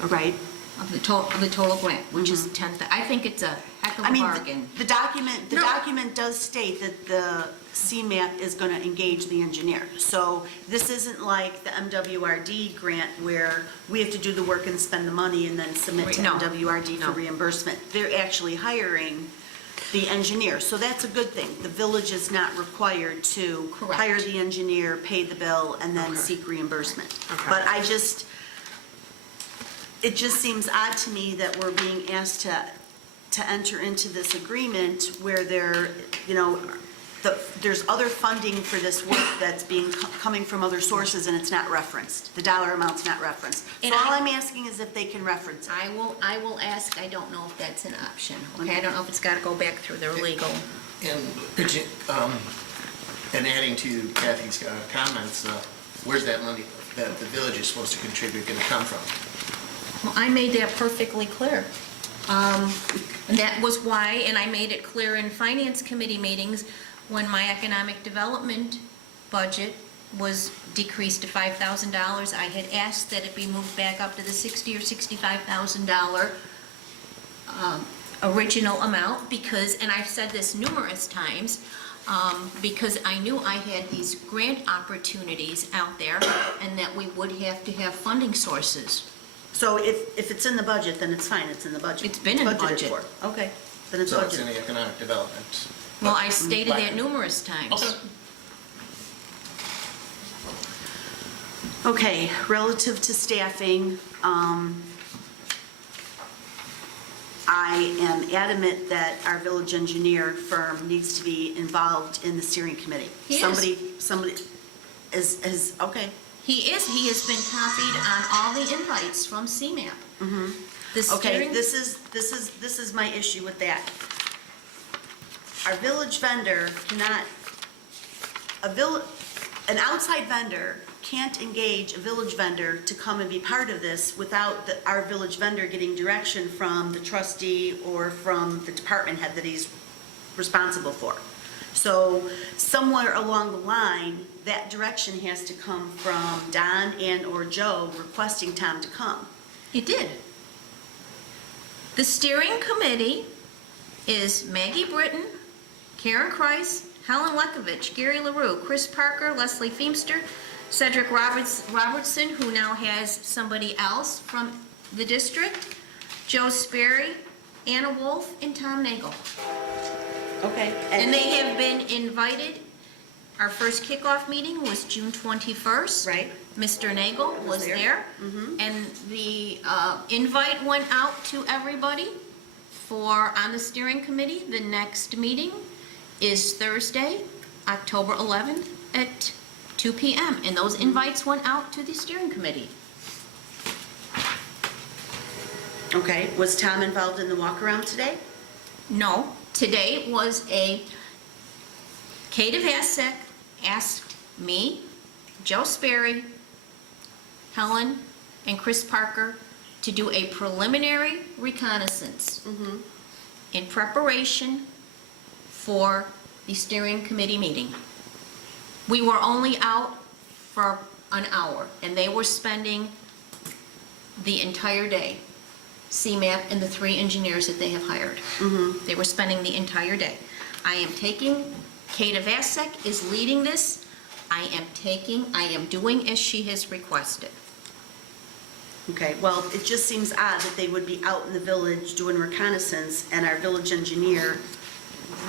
Right. of the total grant, which is 10, I think it's a heck of I a mean, bargain. the document does state that the CMAP is going to engage the engineer. So this isn't like the MWRD grant where we have to do the work and spend the money and then submit to No. MWRD for No. reimbursement. They're actually hiring the engineer, so that's a good thing. The village is not required to Correct. hire the engineer, pay the bill, and then Okay. seek reimbursement. Okay. But it just seems odd to me that we're being asked to enter into this agreement where there's other funding for this work that's coming from other sources and it's not referenced. The dollar amount's not referenced. So And all I'm asking is if they can reference it. I will ask, I don't know if that's an option, okay? I don't know if it's gotta go back through their legal. And adding to Kathy's comments, where's that money that the village is supposed to contribute going to come from? Well, I made that perfectly clear. And that was why, and I made it clear in finance committee meetings, when my economic development budget was decreased to $5,000, I had asked that it be moved back up to the $60,000 or $65,000 original amount, because, and I've said this numerous times, because I knew I had these grant opportunities out there, and that we would have to have funding sources. So if it's in the budget, then it's fine, it's in the budget. It's been in the Budgeted budget. for. Okay, then it's So it's in budgeted. the economic development. Well, I stated that numerous times. Okay. Okay, relative to staffing, I am adamant that our village engineer firm needs to be involved in the steering committee. He is. Somebody is, okay. He has been copied on all the invites from CMAP. The Okay, steering, this is my issue with that. Our village vendor cannot, an outside vendor can't engage a village vendor to come and be part of this without our village vendor getting direction from the trustee or from the department head that he's responsible for. So somewhere along the line, that direction has to come from Don and/or Joe requesting Tom to come. he did. The steering committee is Maggie Britton, Karen Kreis, Helen Lekovich, Gary LaRue, Chris Parker, Leslie Feemster, Cedric Robertson, who now has somebody else from the district, Joe Sperry, Anna Wolf, and Tom Nagel. Okay. And they have been invited. Our first kickoff meeting was June 21st. Right. Mr. Nagel was there. And the invite went out to everybody on the steering committee. The next meeting is Thursday, October 11th at 2 p.m. And those invites went out to the steering committee. Okay, was Tom involved in the walk-around today? No, today was Kate Vasek asked me, Joe Sperry, Helen, and Chris Parker to do a preliminary reconnaissance in preparation for the steering committee meeting. We were only out for an hour, and they were spending the entire day. CMAP and the 3 engineers that they have hired. They were spending the entire day. I am taking, Kate Vasek is leading this. I am doing as she has requested. Okay, well, it just seems odd that they would be out in the village doing reconnaissance, and our village engineer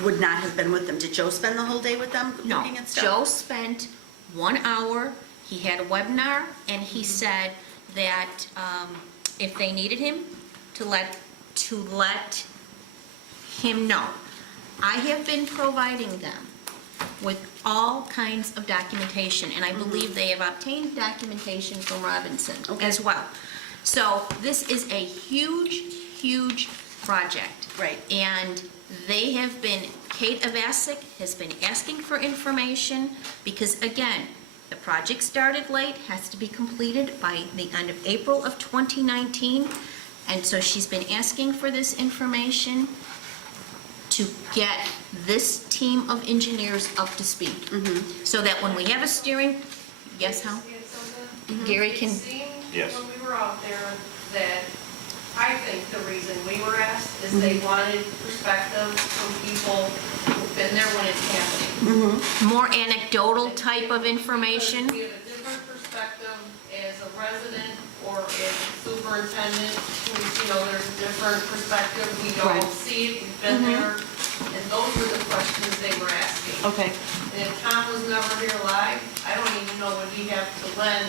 would not have been with them. Did Joe spend the whole day with them No, looking at stuff? Joe spent 1 hour, he had a webinar, and he said that if they needed him, to let him know. I have been providing them with all kinds of documentation, and I believe they have obtained documentation from Robinson Okay. as well. So this is a huge, huge project. Right. And they have been, Kate Avasic has been asking for information because, again, the project started late, has to be completed by the end of April of 2019. And so she's been asking for this information to get this team of engineers up to speed. So that when we have a steering, yes, Hal? Gary can, It seemed Yes. when we were out there that I think the reason we were asked is they wanted perspective from people who've been there when it's happening. more anecdotal type of information. We have a different perspective as a resident or as a superintendent, who's, there's a different perspective. We don't Right. see it, we've been there, and those were the questions they were asking. Okay. And if Tom was never here live, I don't even know what he'd have to lend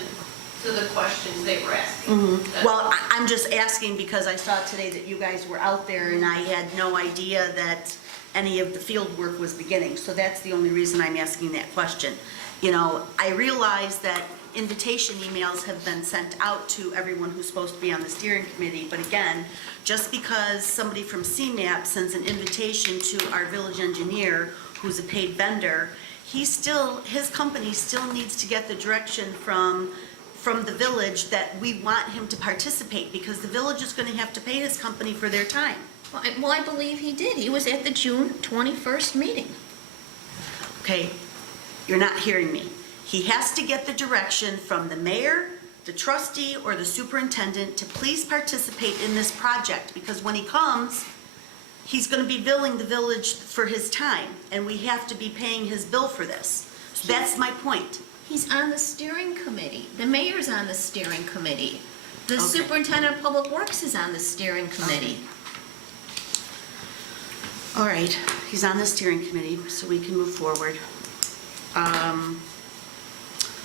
to the questions they were asking. That's- Well, I'm just asking because I saw today that you guys were out there, and I had no idea that any of the field work was beginning. So that's the only reason I'm asking that question. I realize that invitation emails have been sent out to everyone who's supposed to be on the steering committee, but again, just because somebody from CMAP sends an invitation to our village engineer, who's a paid vendor, his company still needs to get the direction from the village that we want him to participate, because the village is going to have to pay his company for their time. Well, I believe he did. He was at the June 21st meeting. Okay, you're not hearing me. He has to get the direction from the mayor, the trustee, or the superintendent to please participate in this project, because when he comes, he's going to be billing the village for his time, and we have to be paying his bill for this. So that's my point. He's on the steering committee. The mayor's on the steering committee. The Okay. superintendent of public works is on the steering committee. All right, he's on the steering committee, so we can move forward.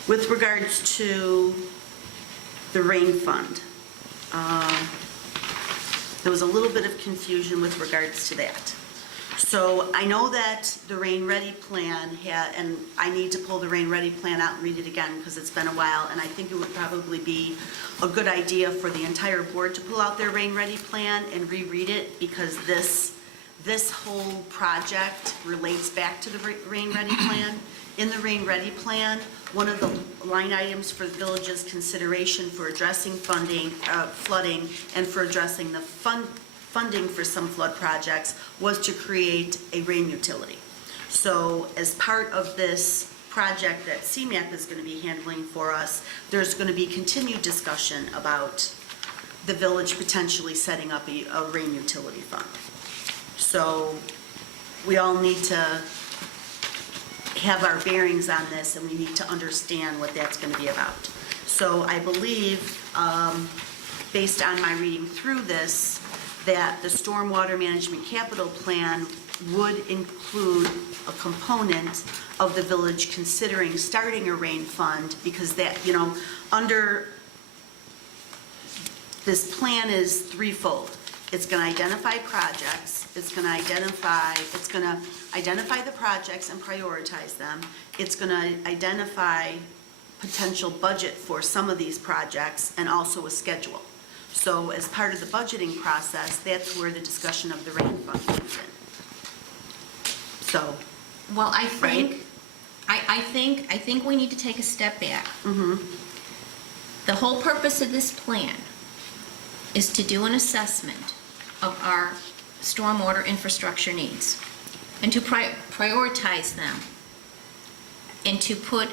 With regards to the rain fund, there was a little bit of confusion with regards to that. So I know that the Rain Ready plan had, and I need to pull the Rain Ready plan out and read it again because it's been a while, and I think it would probably be a good idea for the entire board to pull out their Rain Ready plan and reread it, because this whole project relates back to the Rain Ready plan. In the Rain Ready plan, one of the line items for the village's consideration for addressing flooding and for addressing the funding for some flood projects was to create a rain utility. So as part of this project that CMAP is going to be handling for us, there's going to be continued discussion about the village potentially setting up a rain utility fund. So we all need to have our bearings on this, and we need to understand what that's going to be about. So I believe, based on my reading through this, that the stormwater management capital plan would include a component of the village considering starting a rain fund, because that, under, this plan is threefold. It's going to identify projects, it's going to identify the projects and prioritize them. It's going to identify potential budget for some of these projects, and also a schedule. So as part of the budgeting process, that's where the discussion of the rain fund comes in. So, Well, I think we need to take a step back. The whole purpose of this plan is to do an assessment of our stormwater infrastructure needs and to prioritize them and to put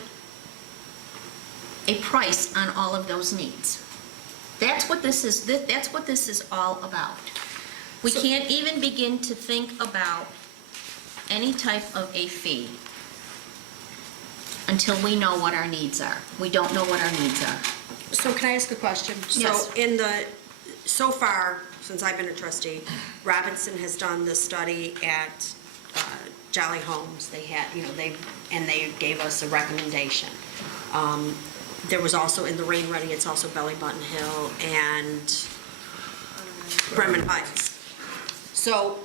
a price on all of those needs. That's what this is all about. We can't even begin to think about any type of a fee until we know what our needs are. We don't know what our needs are. So can I ask a question? Yes. So far, since I've been a trustee, Robinson has done the study at Jolly Homes. They had, they gave us a recommendation. There was also in the Rain Ready, it's also Belly Button Hill and Bremen Heights. So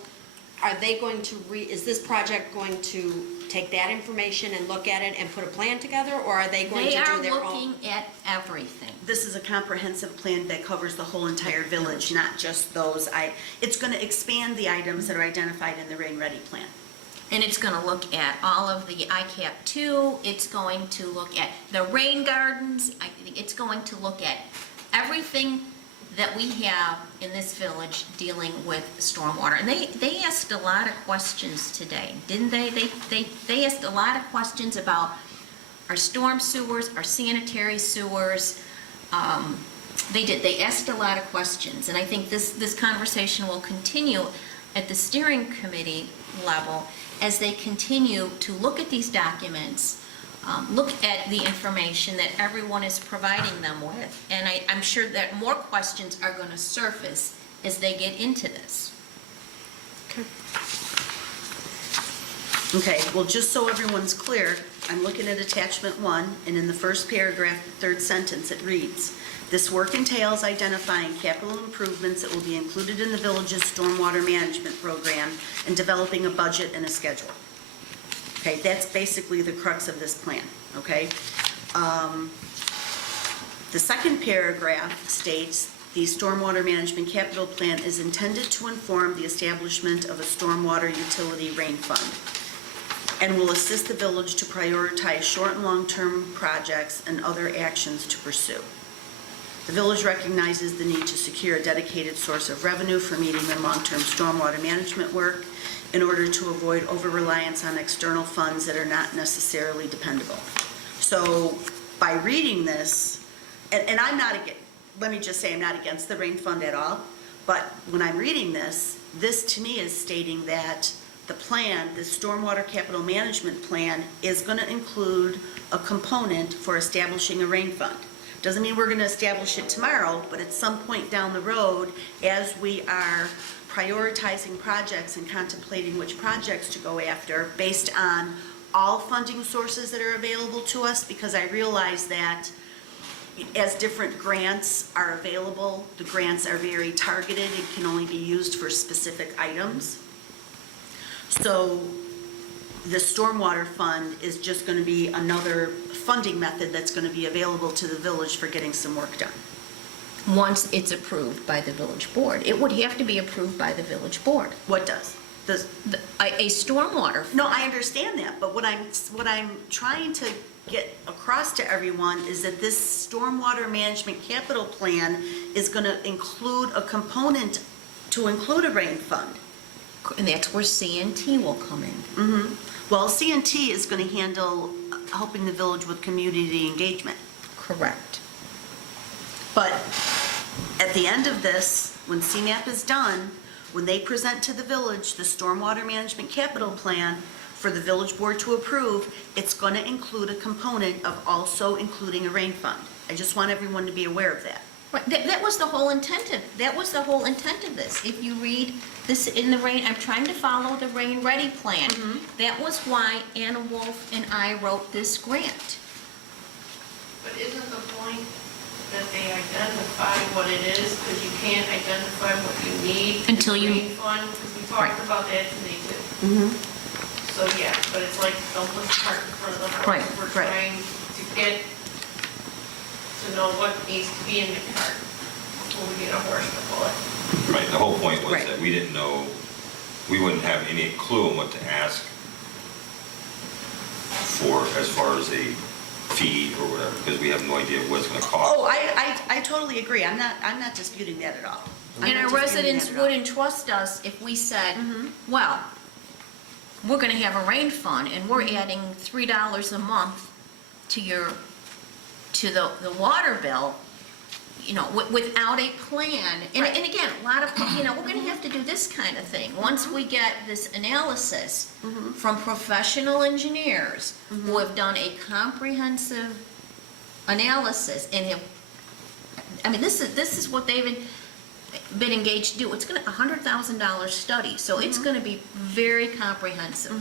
are they going to is this project going to take that information and look at it and put a plan together, or are they going to They do are their own? looking at everything. This is a comprehensive plan that covers the whole entire village, not just those. It's going to expand the items that are identified in the Rain Ready plan. And it's going to look at all of the ICAP 2, it's going to look at the rain gardens, I think it's going to look at everything that we have in this village dealing with stormwater. And they asked a lot of questions today, didn't they? They asked a lot of questions about our storm sewers, our sanitary sewers. They did. They asked a lot of questions. And I think this conversation will continue at the steering committee level as they continue to look at these documents, look at the information that everyone is providing them with. And I'm sure that more questions are going to surface as they get into this. Okay, well, just so everyone's clear, I'm looking at attachment 1, and in the first paragraph, the third sentence, it reads, "This work entails identifying capital improvements that will be included in the village's stormwater management program and developing a budget and a schedule." Okay, that's basically the crux of this plan, okay? The second paragraph states, "The stormwater management capital plan is intended to inform the establishment of a stormwater utility rain fund and will assist the village to prioritize short and long-term projects and other actions to pursue. The village recognizes the need to secure a dedicated source of revenue for medium and long-term stormwater management work in order to avoid over-reliance on external funds that are not necessarily dependable." So by reading this, and I'm not, let me just say, I'm not against the rain fund at all, but when I'm reading this to me is stating that the plan, the stormwater capital management plan, is going to include a component for establishing a rain fund. Doesn't mean we're going to establish it tomorrow, but at some point down the road, as we are prioritizing projects and contemplating which projects to go after based on all funding sources that are available to us, because I realize that as different grants are available, the grants are very targeted and can only be used for specific items. So the stormwater fund is just going to be another funding method that's going to be available to the village for getting some work done. Once it's approved by the village board. It would have to be approved by the village board. What does? A stormwater fund. No, I understand that, but what I'm trying to get across to everyone is that this stormwater management capital plan is going to include a component to include a rain fund. And that's where CNT will come in. Mm-hmm. Well, CNT is going to handle helping the village with community engagement. Correct. But at the end of this, when CMAP is done, when they present to the village the stormwater management capital plan for the village board to approve, it's going to include a component of also including a rain fund. I just want everyone to be aware of that. Right, that was the whole intent of this. If you read this in the rain, I'm trying to follow the Rain Ready plan. Mm-hmm. That was why Anna Wolf and I wrote this grant. But isn't the point that they identify what it is, because you can't identify what you need? Until you- Rain fund, because we talked Right. about that today too. Mm-hmm. So, yeah, but it's like, don't put the cart in front of the horse. Right, We're right. trying to get to know what needs to be in the cart before we get a horse to pull it. Right, the whole point was Right. that we didn't know, we wouldn't have any clue on what to ask for as far as a fee or whatever, because we have no idea what it's gonna cost. Oh, I totally agree. I'm not disputing that at all. I'm And not our disputing residents that at all. wouldn't trust us if we said, well, we're gonna have a rain fund and we're adding $3 a month to the water bill, without a plan. And again, a lot of, we're gonna have to do this kind of thing. Once we get this analysis from professional engineers who have done a comprehensive analysis and have I mean, this is what they've been engaged to do. It's gonna, $100,000 study, so it's gonna be very comprehensive.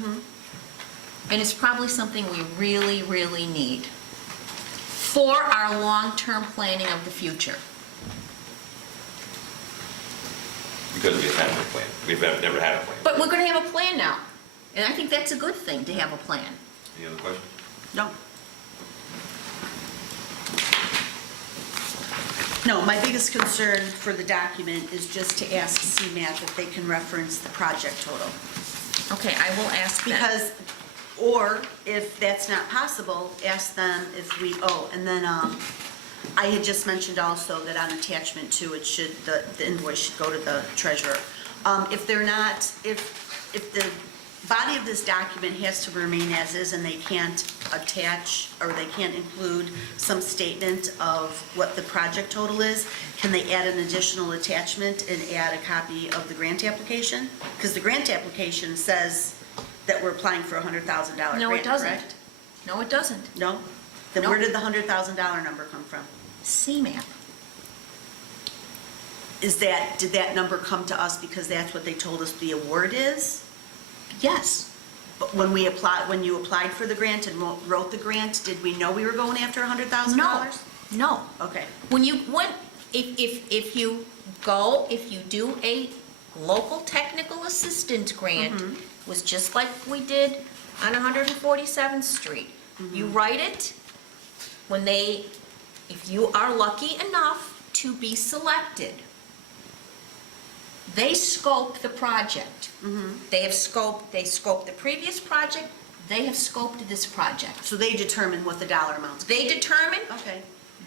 And it's probably something we really, really need for our long-term planning of the future. Because we have a plan. We've never had a plan. But we're gonna have a plan now, and I think that's a good thing, to have a plan. Any other questions? No. No, my biggest concern for the document is just to ask CMAP if they can reference the project total. Okay, I will ask them. Because, or if that's not possible, ask them if we, and then, I had just mentioned also that on attachment 2, it should, the invoice should go to the treasurer. If they're not, if the body of this document has to remain as is and they can't attach, or they can't include some statement of what the project total is, can they add an additional attachment and add a copy of the grant application? Because the grant application says that we're applying for a $100,000 grant, No, it doesn't. correct? No, it doesn't. No? Then No. where did the $100,000 number come from? CMAP. Did that number come to us because that's what they told us the award is? Yes. But when you applied for the grant and wrote the grant, did we know we were going after $100,000? No. Okay. If you do a local technical assistance grant, was just like we did on 147th Street. You write it, if you are lucky enough to be selected, they scope the project. They scoped the previous project, they have scoped this project. So they determine what the dollar amount's going to be? They determine, Okay.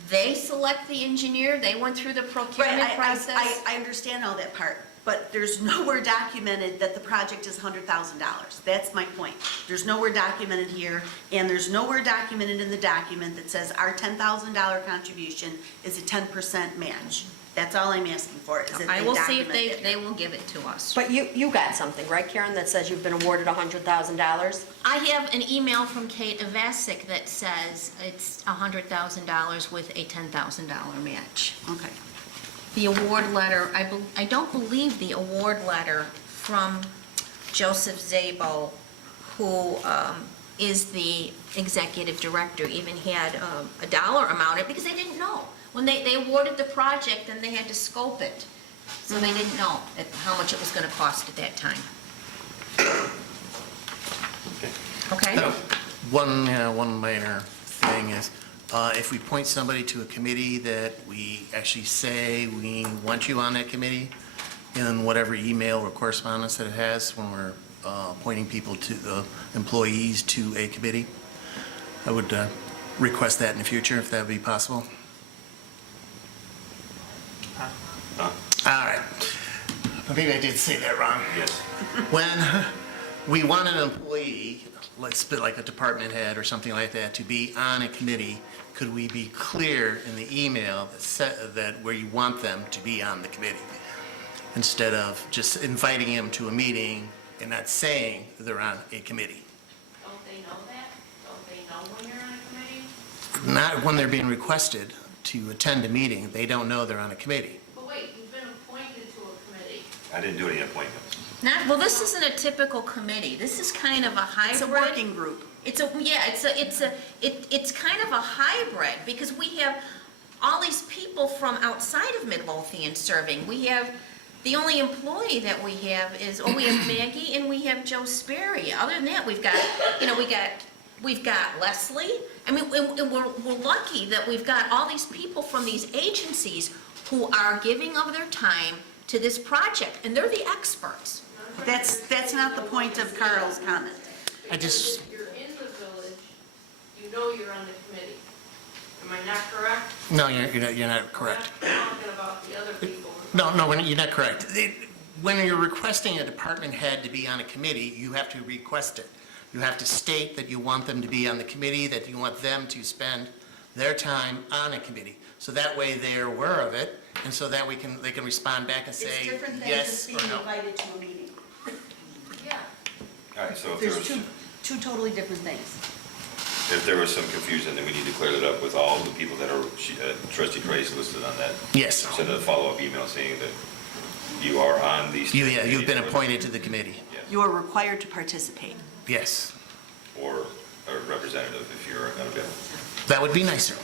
they select the engineer, they went through the procurement Right, process. I understand all that part, but there's nowhere documented that the project is $100,000. That's my point. There's nowhere documented here, and there's nowhere documented in the document that says our $10,000 contribution is a 10% match. That's all I'm asking for, is that I they will see if document it. they will give it to us. But you got something, right, Karen, that says you've been awarded $100,000? I have an email from Kate Avasic that says it's $100,000 with a $10,000 match. Okay. The award letter, I don't believe the award letter from Joseph Zabo, who is the executive director, even had a dollar amount, because they didn't know. When they awarded the project, then they had to scope it. So they didn't know how much it was going to cost at that time. Okay? One minor thing is, if we point somebody to a committee that we actually say we want you on that committee, in whatever email or correspondence that it has when we're appointing people to, employees to a committee, I would request that in the future, if that would be possible. All right. Maybe I did say that wrong. Yes. When we want an employee, let's put like a department head or something like that, to be on a committee, could we be clear in the email that where you want them to be on the committee? Instead of just inviting them to a meeting and not saying they're on a committee. Don't they know that? Don't they know when you're on a committee? Not when they're being requested to attend a meeting, they don't know they're on a committee. But wait, you've been appointed to a committee. I didn't do any appointments. Well, this isn't a typical committee. This is kind of a hybrid. It's a working group. It's kind of a hybrid, because we have all these people from outside of Midlothian serving. We have, the only employee that we have is, we have Maggie and we have Joe Sperry. Other than that, we've got Leslie. I mean, and we're lucky that we've got all these people from these agencies who are giving of their time to this project, and they're the experts. That's not the point of Carl's comment. If you're in the village, you know you're on the committee. Am I not correct? No, you're not correct. I'm not talking about the other people. No, you're not correct. When you're requesting a department head to be on a committee, you have to request it. You have to state that you want them to be on the committee, that you want them to spend their time on a committee. So that way they're aware of it, and so that they can respond back and say It's different than yes just or being no. invited to a meeting. Yeah. All right, so if there There's was, two totally different things. if there was some confusion, then we need to clear that up with all the people that are trustee Kreis listed on that. Yes. Send a follow-up email saying that you are on these. You've been appointed to the committee. Yes. You are required to participate. Yes. Or a representative if you're unavailable. That would be nicer.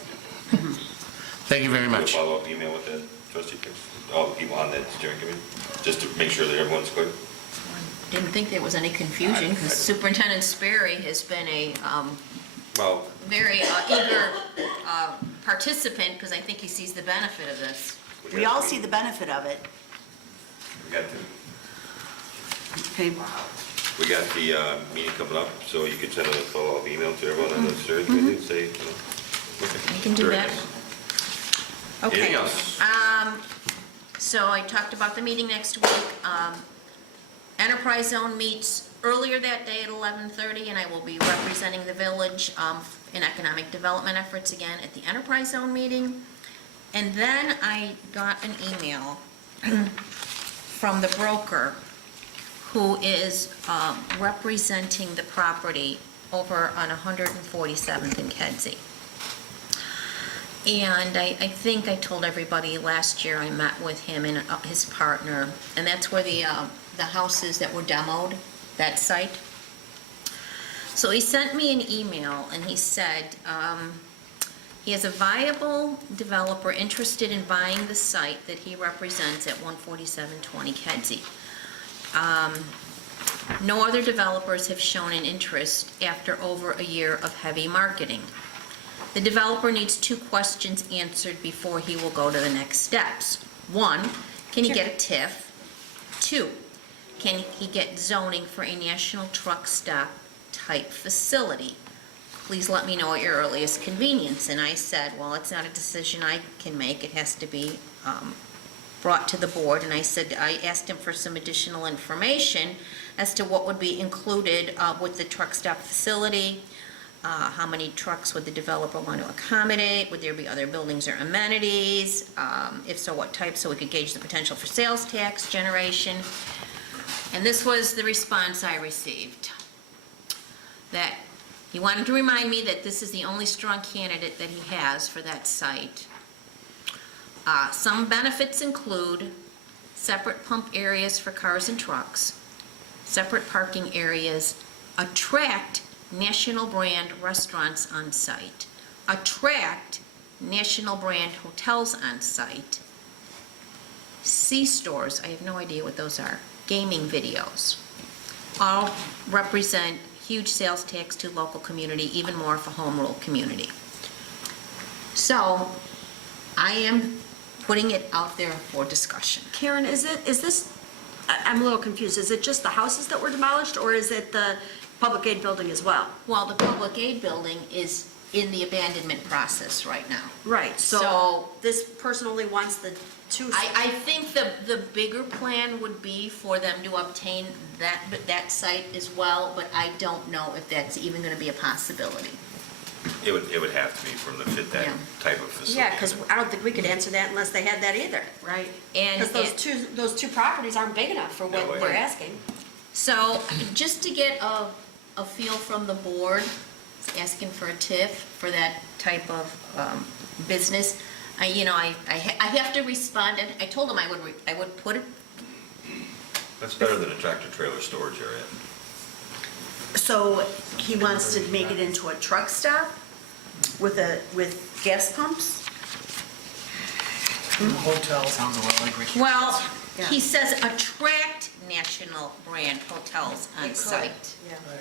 Thank you very Do a much. follow-up email with that, trustee Kreis? All the people on that steering committee, just to make sure that everyone's clear? Didn't think there was any confusion, because Superintendent Sperry has been a Well, very eager participant, because I think he sees the benefit of this. We all see the benefit of it. We got Okay. the meeting coming up, so you can send a follow-up email to everyone on the steering committee and say, I can do Very that. nice. Okay. Anything else? So I talked about the meeting next week. Enterprise Zone meets earlier that day at 11:30, and I will be representing the village in economic development efforts again at the Enterprise Zone meeting. And then I got an email from the broker who is representing the property over on 147th and Kedzie. And I think I told everybody last year I met with him and his partner, and that's where the houses that were demoed, that site. So he sent me an email and he said he has a viable developer interested in buying the site that he represents at 14720 Kedzie. No other developers have shown an interest after over a year of heavy marketing. The developer needs 2 questions answered before he will go to the next steps. 1, can he get a TIF? 2, can he get zoning for a national truck stop type facility? Please let me know at your earliest convenience. And I said, well, it's not a decision I can make. It has to be brought to the board. And I said, I asked him for some additional information as to what would be included with the truck stop facility. How many trucks would the developer want to accommodate? Would there be other buildings or amenities? If so, what type, so we could gauge the potential for sales tax generation. And this was the response I received. That he wanted to remind me that this is the only strong candidate that he has for that site. Some benefits include separate pump areas for cars and trucks, separate parking areas, attract national brand restaurants on site, attract national brand hotels on site, C-stores, I have no idea what those are, gaming videos, all represent huge sales tax to local community, even more for home rule community. So I am putting it out there for discussion. Karen, is this, I'm a little confused, is it just the houses that were demolished, or is it the public aid building as well? Well, the public aid building is in the abandonment process right now. Right, so So- this person only wants the 2. I think the bigger plan would be for them to obtain that site as well, but I don't know if that's even gonna be a possibility. it would have to be for them to fit that Yeah. type of facility. Yeah, because I don't think we could answer that unless they had that either, right? And- Because those two properties aren't big enough for No what way. they're asking. So, just to get a feel from the board, asking for a TIF for that type of business, I have to respond, and I told him I would put it, That's better than a tractor trailer storage area. So he wants to make it into a truck stop with gas pumps? Hotel. Sounds a lot like Richard. well, Yeah. he says attract national brand hotels on site. Right.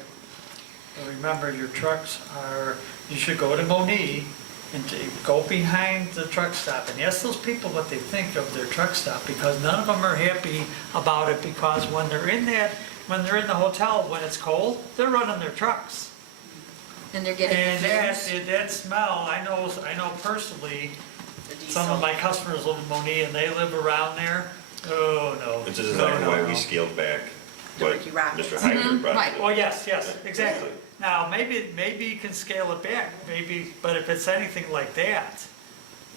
But remember, your trucks you should go to Moni and go behind the truck stop and ask those people what they think of their truck stop, because none of them are happy about it, because when they're in the hotel, when it's cold, they're running their trucks. And they're getting And fares. that smell, I know personally, some of my customers live in Moni and they live around there. Oh, no. Which is exactly No, why no, we no. scaled back The what Ricky Rockets. Mr. Hyder brought. right. Oh, yes, exactly. Now, maybe you can scale it back, but if it's anything like that,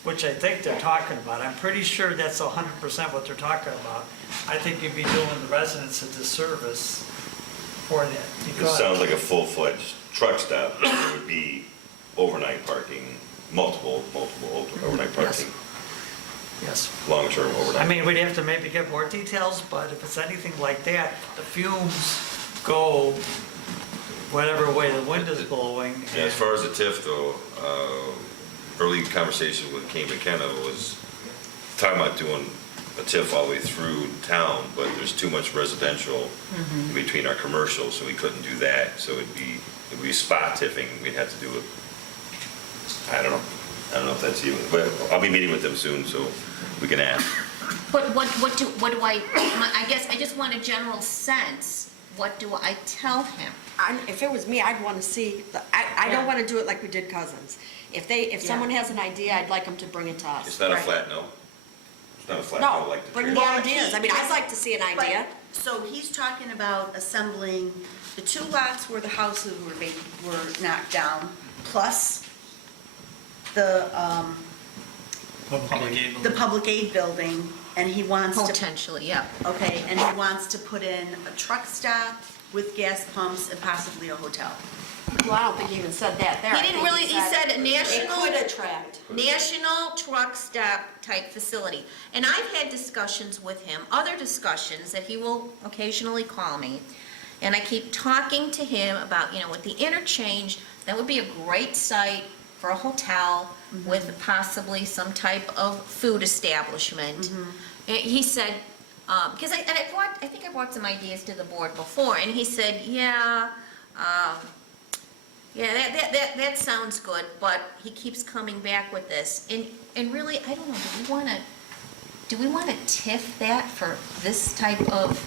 which I think they're talking about, I'm pretty sure that's 100% what they're talking about. I think you'd be doing the residents a disservice for that. It Because sounds like a full-fledged truck stop. There would be overnight parking, multiple overnight parking long-term I overnight. mean, we'd have to maybe get more details, but if it's anything like that, the fumes go whatever way the wind is blowing. Yeah, as far as the TIF though, early conversation with Kane McKenna was talking about doing a TIF all the way through town, but there's too much residential in between our commercials, so we couldn't do that. So it'd be spot TIFing, we'd have to do it. I don't know if that's even, but I'll be meeting with them soon, so we can ask. But what do I guess I just want a general sense. What do I tell him? If it was me, I'd want to see, I don't want to do it like we did Cousins. If someone has an idea, I'd like them to bring it to us. It's not a flat no. It's not a flat no, No, like the bring chair. the Well, ideas. I mean, I'd like to see an But- idea. So he's talking about assembling the 2 lots where the houses were knocked down, plus the public aid building, and he wants to, Potentially, yeah. okay, and he wants to put in a truck stop with gas pumps and possibly a hotel. Well, I don't think he even said that there. He I didn't think really, he said a It national, could attract. national truck stop type facility. And I've had discussions with him, other discussions that he will occasionally call me. And I keep talking to him about, with the interchange, that would be a great site for a hotel with possibly some type of food establishment. And he said, because I think I brought some ideas to the board before, and he said, yeah, that sounds good, but he keeps coming back with this. And really, I don't know, do we want to TIF that for this type of?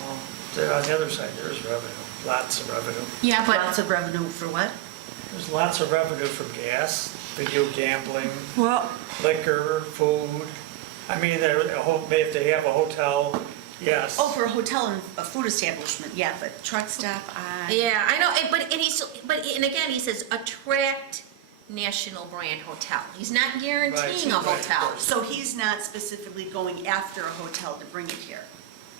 Well, there, on the other side, there's revenue, lots of revenue. Yeah, Lots of revenue for what? There's lots of revenue from gas, video gambling, Well, liquor, food. I mean, if they have a hotel, yes. Oh, for a hotel and a food establishment, yeah, but truck stop, Yeah, I know, and again, he says attract national brand hotel. He's not guaranteeing a Right, of hotel. course. So he's not specifically going after a hotel to bring it here?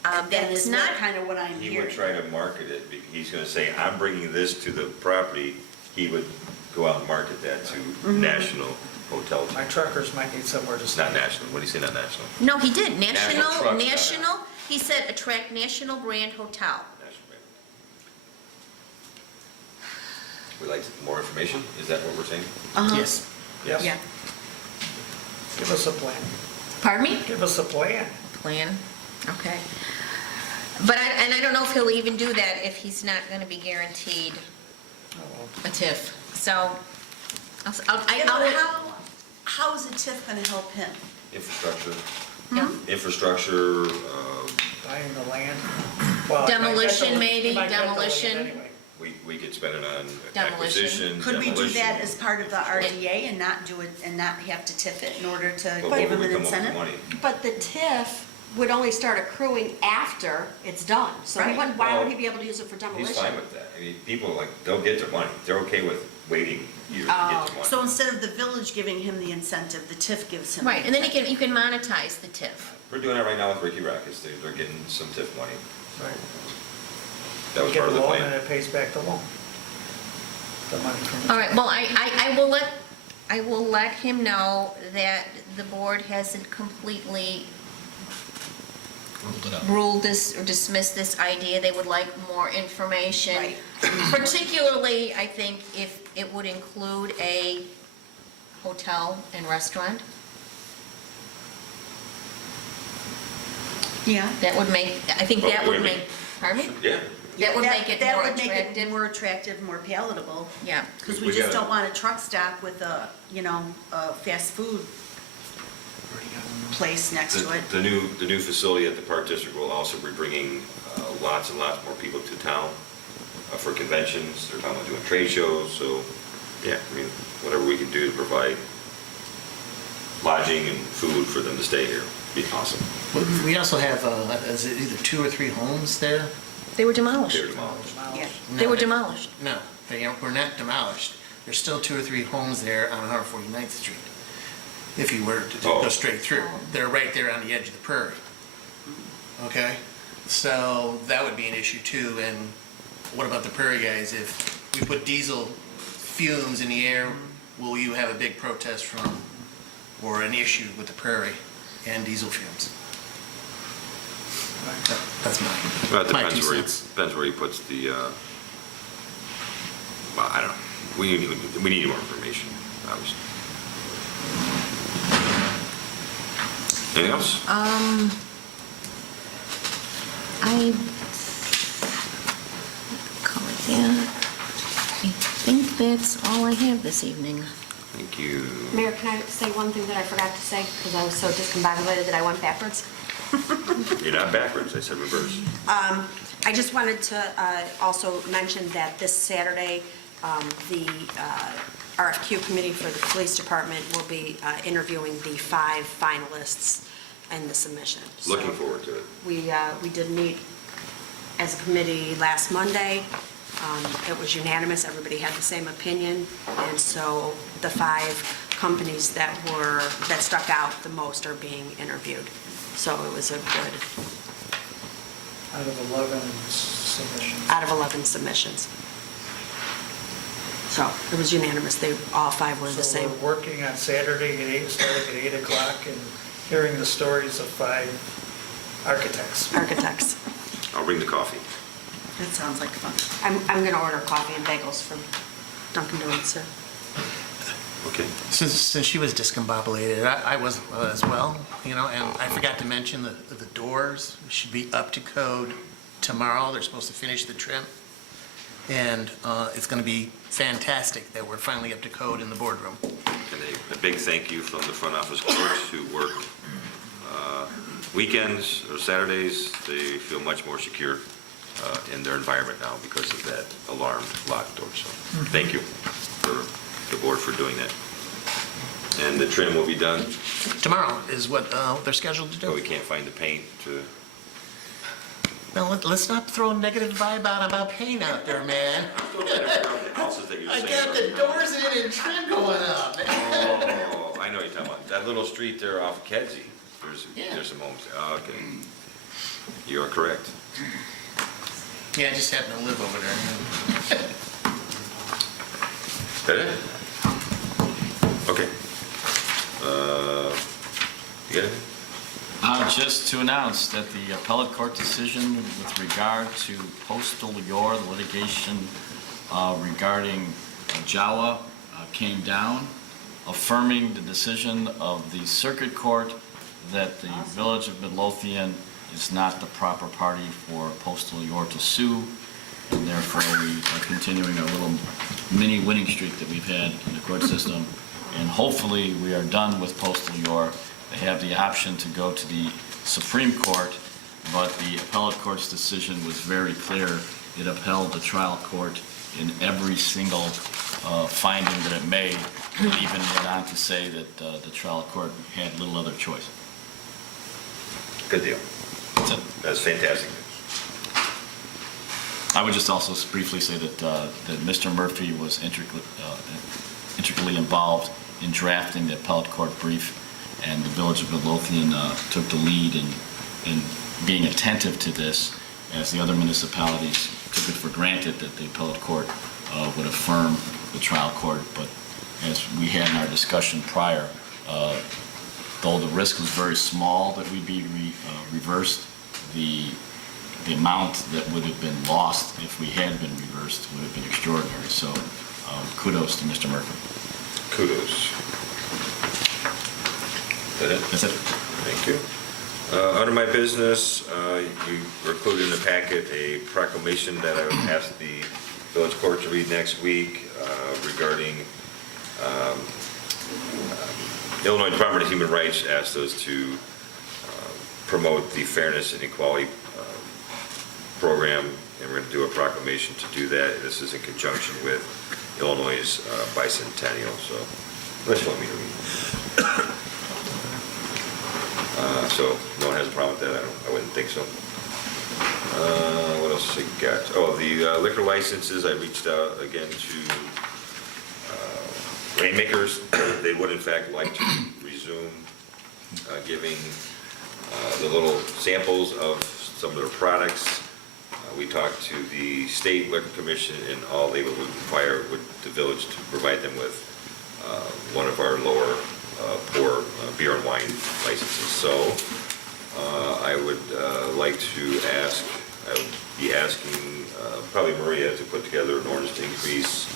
That That's is not, kind of what I'm He hearing. would try to market it, he's gonna say, I'm bringing this to the property, he would go out and market that to national hotels. My truckers might need somewhere to It's stay. not national, what do you say, not national? no, he did, National truck national, he said attract national brand hotel. National brand. Would like more information, is that what we're saying? Uh-huh. Yes. Yes. Yeah. Give us a plan. Pardon me? Give us a plan. Plan, okay. But I don't know if he'll even do that if he's not gonna be guaranteed Oh, well. a TIF. So, How is a TIF going to help him? Infrastructure, yeah. infrastructure, Buying the land. Well, Demolition, you maybe, might get the land demolition. anyway. we could spend it on Demolition. acquisition, Could we do demolition. that as part of the RDA and not do it, and not have to TIF it in order to But where give would him we an come up with incentive? money? but the TIF would only start accruing after it's done. So Right. why would he be able to use it for demolition? He's fine with that, I mean, people, like, they'll get their money, they're okay with waiting years to get their money. So instead of the village giving him the incentive, the TIF gives him. Right, and then you can monetize the TIF. We're doing it right now with Ricky Rackets, they're getting some TIF money, Right. that was Get part a of the loan and plan. it pays back the loan. The money from the. All right, well, I will let him know that the board hasn't completely ruled this or dismissed this idea. They would like more information. Right. Particularly, I think, if it would include a hotel and restaurant. Yeah. That would make, I think that would make, pardon me? Yeah, That would make it more That would make it attractive. more attractive, more palatable, Yeah. because We we just gotta- don't want a truck stop with a, a fast food place next to it. the new facility at the Park District will also be bringing lots and lots more people to town for conventions, they're talking about doing trade shows, so, yeah, I mean, whatever we can do to provide lodging and food for them to stay here, be awesome. We also have, is it either 2 or 3 homes there? They were demolished. They're demolished. Yeah. They No, were demolished. No, they were not demolished. There's still 2 or 3 homes there on 149th Street. If you were to Oh. go straight through, they're right there on the edge of the prairie. Okay? So that would be an issue too, and what about the prairie guys? If we put diesel fumes in the air, will you have a big protest from, or an issue with the prairie? and diesel fumes. That's Well, it my depends two where cents. depends where he puts the, well, I don't know. We need more information, obviously. Anything else? I call it that. I think that's all I have this evening. Thank you. Mayor, can I say one thing that I forgot to say? Because I was so discombobulated that I went backwards. You're not backwards, I said reverse. I just wanted to also mention that this Saturday, the RFQ committee for the police department will be interviewing the 5 finalists in the submission. So Looking forward to it. we did meet as a committee last Monday. It was unanimous, everybody had the same opinion, and so the 5 companies that stuck out the most are being interviewed. So it was a good, Out of 11 submissions. out of 11 submissions. So it was unanimous, all 5 were the So same. we're working on Saturday at 8, starting at 8 o'clock, and hearing the stories of 5 architects. Architects. I'll bring the coffee. That sounds like fun. I'm going to order coffee and bagels from Dunkin' Donuts, sir. Okay. Since she was discombobulated, I was as well, you know, and I forgot to mention the doors should be up to code tomorrow. They're supposed to finish the trim. And it's going to be fantastic that we're finally up to code in the boardroom. And a big thank you from the front office clerks who work weekends or Saturdays. They feel much more secure in their environment now because of that alarmed locked door. So thank you for the board for doing that. And the trim will be done, Tomorrow is what they're scheduled to but we do. can't find the paint to, Well, let's not throw a negative vibe out about paint out there, man. houses that you're I saying. got the doors in and trim going up. Oh, I know what you're talking about. That little street there off of Kedzie, Yeah. there's some homes. Oh, okay. You are correct. Yeah, I just happen to live over there. Is that it? Okay. You got anything? Just to announce that the appellate court decision with regard to postal yore, the litigation regarding Jawa came down, affirming the decision of the circuit court that the village of Midlothian is not the proper party for postal yore to sue, and therefore we are continuing our little mini winning streak that we've had in the court system. And hopefully we are done with postal yore. They have the option to go to the Supreme Court, but the appellate court's decision was very clear. It upheld the trial court in every single finding that it made, and even went on to say that the trial court had little other choice. Good deal. That's it. That's fantastic. I would just also briefly say that Mr. Murphy was intricately involved in drafting the appellate court brief, and the village of Midlothian took the lead in being attentive to this, as the other municipalities took it for granted that the appellate court would affirm the trial court. But as we had in our discussion prior, though the risk was very small that we'd be reversed, the amount that would have been lost if we had been reversed would have been extraordinary. So kudos to Mr. Murphy. Kudos. Is that it? That's it. Thank you. Under my business, you included in the packet a proclamation that I would ask the village court to read next week regarding Illinois Department of Human Rights asked us to promote the Fairness and Equality program, and we're going to do a proclamation to do that. This is in conjunction with Illinois' bicentennial, so unless you want me to read. So no one has a problem with that? I wouldn't think so. What else we got? Oh, the liquor licenses, I reached out again to Rainmakers. They would in fact like to resume giving the little samples of some of their products. We talked to the State Liquor Commission, and all they would require would the village to provide them with one of our lower poor beer and wine licenses. So I would like to ask, I would be asking probably Maria to put together an ordinance to increase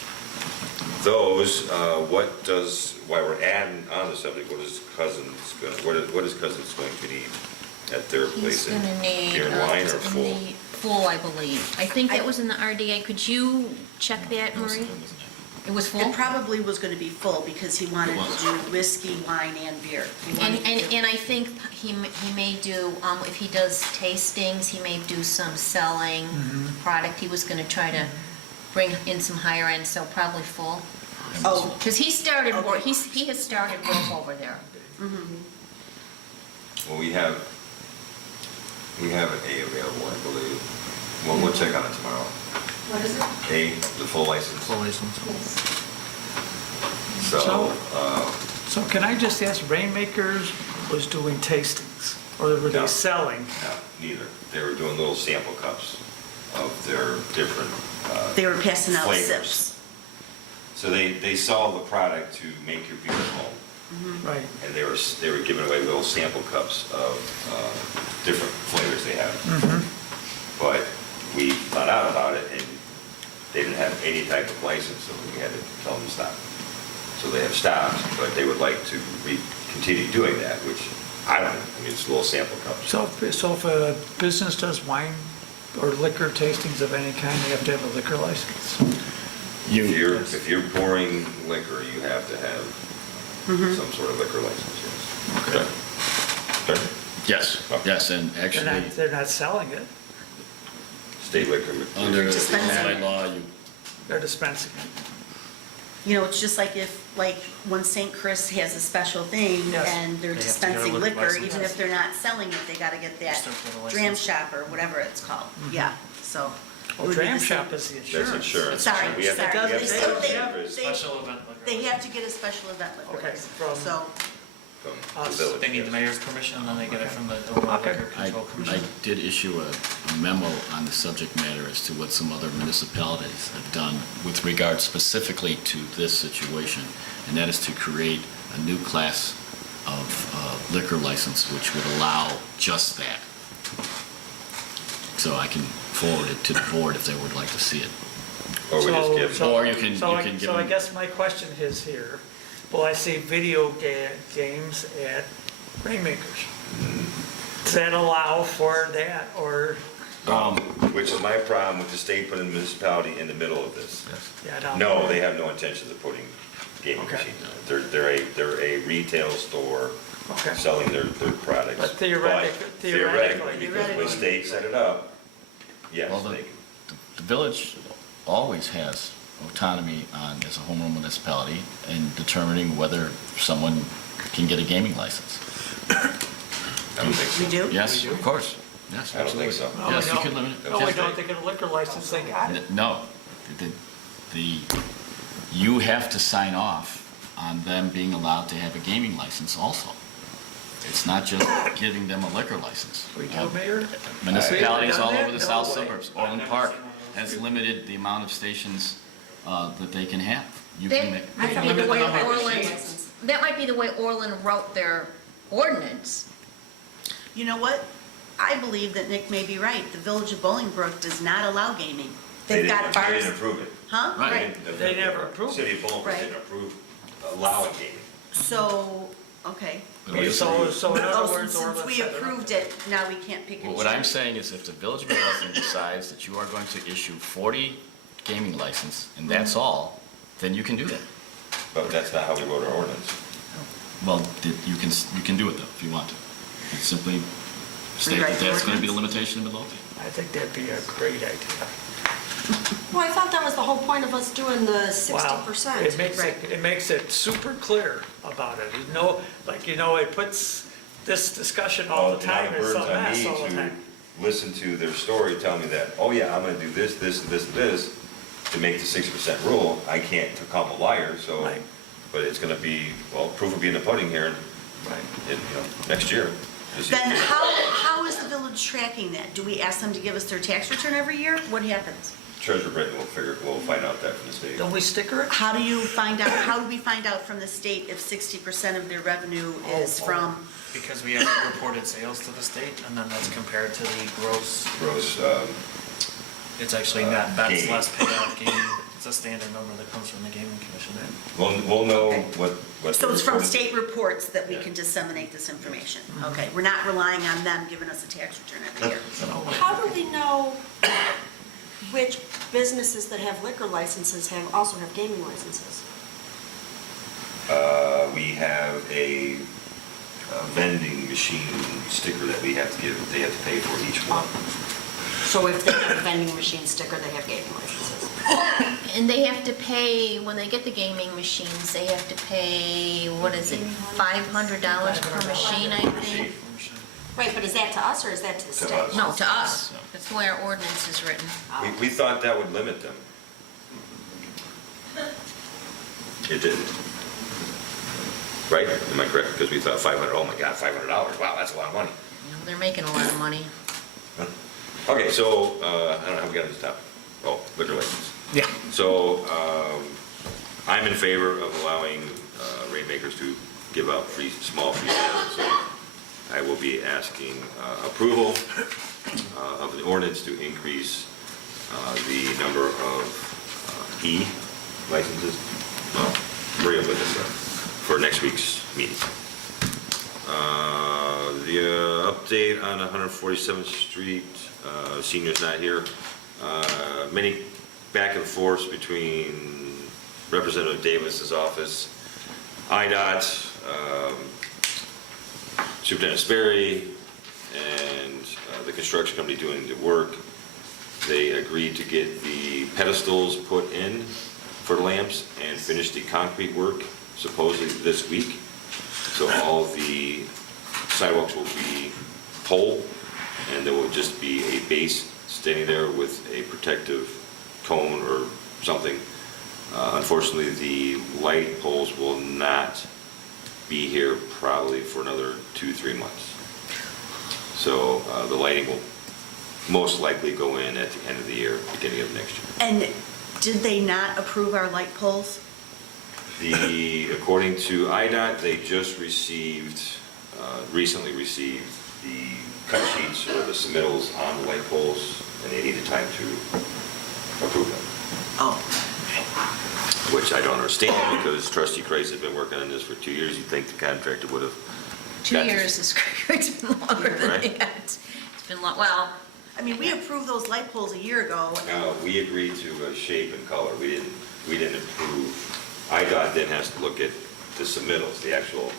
those. While we're adding on the subject, what is Cousins going to need at their place? He's gonna need, Beer and wine or full? Full, I believe. I think that was in the RDA. Could you check that, Marie? It was full? It probably was gonna be full because he wanted to do whiskey, wine, and beer. He wanted to do- And I think he may do, if he does tastings, he may do some selling product. He was gonna try to bring in some higher end, so probably full. Oh, Because he started work, Okay. he has started work over there. Well, we have an A available, I believe. Well, we'll check on it tomorrow. What is it? A, the full license. Full license. So, So can I just ask, Rainmakers was doing tastings, or were No. they selling? no, neither. They were doing little sample cups of their different they were passing out flavors. sips. So they sell the product to make your beer at home. Right. And they were giving away little sample cups of different flavors they have. But we found out about it, and they didn't have any type of license, so we had to tell them to stop. So they have stopped, but they would like to continue doing that, which I don't, I mean, it's little sample cups. So if a business does wine or liquor tastings of any kind, they have to have a liquor license? If you're pouring liquor, you have to have some sort of liquor license, yes. Okay. Okay. Yes, and actually, They're not selling it, State liquor. under Dispensing. my law, you, they're dispensing it. You know, it's just like when St. Chris has a special thing Yes. and they're They have to get a dispensing liquor liquor, license. even if they're not selling it, they gotta get that Still get a license. dram shop or whatever it's called. Yeah, so. it Well, would be dram the same. shop is the That's insurance. insurance. Sorry, We have to- sorry. we have They to still- have they- insurance Special event liquor. They have to get a special event liquor Okay, license, from- so. from the Us. village, They need the yes. mayor's permission, and then they get it from the Illinois Okay. Liquor I Control Commission. did issue a memo on the subject matter as to what some other municipalities have done with regard specifically to this situation, and that is to create a new class of liquor license which would allow just that. So I can forward it to the board if they would like to see it. Or we just give. Or you can So give I them- guess my question is here, will I see video games at Rainmakers? Does that allow for that, or, Which is my problem with the state putting the municipality in the middle of this. yeah, I don't. No, they have no intentions of putting gaming Okay. machines in it. They're a retail store Okay. selling their products. But theoretically- Because when the state set it up, yes, Well, they can. the village always has autonomy as a home rule municipality in determining whether someone can get a gaming license. I don't think so. We do? Yes, of course. Yes, I don't think absolutely. so. No, we Yes, you don't. can limit it. No, we Yes, don't, they get a liquor license, they got it. No, you have to sign off on them being allowed to have a gaming license also. It's not just giving them a liquor license. We do, Mayor? Municipalities all Have we over done the that? south No way. suburbs, Orland Park has limited the amount of stations that they can have. You That can make, might be limit the way the number of Orland, machines. that might be the way Orland wrote their ordinance. You know what? I believe that Nick may be right. The Village of Bolingbrook does not allow gaming. They've got They bars. didn't approve it. Huh? Right. They never approved City of Bolingbrook Right. didn't approve allowing gaming. So, okay. But we So in other Oh, words, since Orland we said they're not. approved it, now we can't pick and choose. what I'm saying is if the Village of Midlothian decides that you are going to issue 40 gaming license, and that's all, then you can do that. But that's not how we wrote our ordinance. Well, you can do it though, if you want to. It's simply state Rewrite that the that's going to be the ordinance? limitation of Midlothian. I think that'd be a great idea. Well, I thought that was the whole point of us doing the Wow. 60%. It makes it super clear about it. You know, like, it puts this discussion all the time, it's a Now the mess burden's all on the me time. to listen to their story, tell me that, oh yeah, I'm gonna do this, this, and this, and this to make the 60% rule. I can't become a liar, so, Right. but it's gonna be, well, proof will be in the pudding here Right. next year. Then how is the village tracking that? Do we ask them to give us their tax return every year? What happens? Treasurer Britton will find out that from the state. Don't we sticker it? How do we find out from the state if 60% of their revenue is from, Because we have reported sales to the state, and then that's compared to the gross. Gross, It's actually net, that's gaming. less payout gaming. It's a standard number that comes from the gaming commission. we'll know Okay. what. so the it's from report- state reports that we Yeah. can disseminate this information? Okay, we're not relying on them giving us a tax return every year. How do we know which businesses that have liquor licenses also have gaming licenses? We have a vending machine sticker that we have to give, they have to pay for each one. So if they have a vending machine sticker, they have gaming licenses? And they have to pay, when they get the gaming machines, they have to pay, what is it, $500 per machine, I think? Right, but is that to us or is that to the To state? us. No, to us. That's the way our ordinance is written. We thought that would limit them. It didn't. Right? Am I correct? Because we thought 500, oh my God, $500, wow, that's a lot of money. You know, they're making a lot of money. Okay, so, I don't know how we got to this topic. Oh, liquor license. Yeah. So, I'm in favor of allowing rainmakers to give out small free samples. So I will be asking approval of the ordinance to increase the number of licenses. Well, Maria will put this up for next week's meeting. The update on 147th Street, senior's not here. Many back and forth between Representative Davis's office, IDOT, Superintendent Sperry, and the construction company doing the work. They agreed to get the pedestals put in for the lamps and finish the concrete work supposedly this week. So all the sidewalks will be pole, and there will just be a base standing there with a protective cone or something. Unfortunately, the light poles will not be here probably for another 2-3 months. So the lighting will most likely go in at the end of the year, beginning of next year. And did they not approve our light poles? According to IDOT, they just recently received the cut sheets or the submittals on the light poles, and they needed time to approve them. Oh, Which I don't understand, because Trustee Kreis has been working on this for 2 years. You'd think the contractor would have. 2 years is great. It's been longer than Right. that. It's been well, I mean, we approved those light poles a year ago. We agreed to shape and color. We didn't approve. IDOT then has to look at the submittals, the actual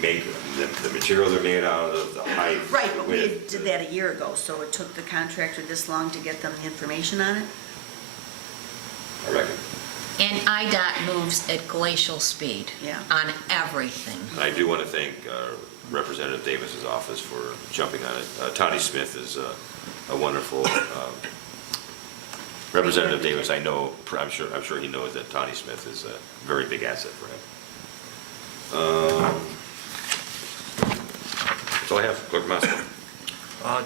make, the material they're made out of, the height. Right, but we width, did that a year ago, so it took the contractor this long to get them the information on it? I reckon. and IDOT moves at glacial speed Yeah. on everything. I do want to thank Representative Davis's office for jumping on it. Tony Smith is a wonderful, Representative Davis, I know, I'm sure he knows that Tony Smith is a very big asset for him. That's all I have. Clerk Master.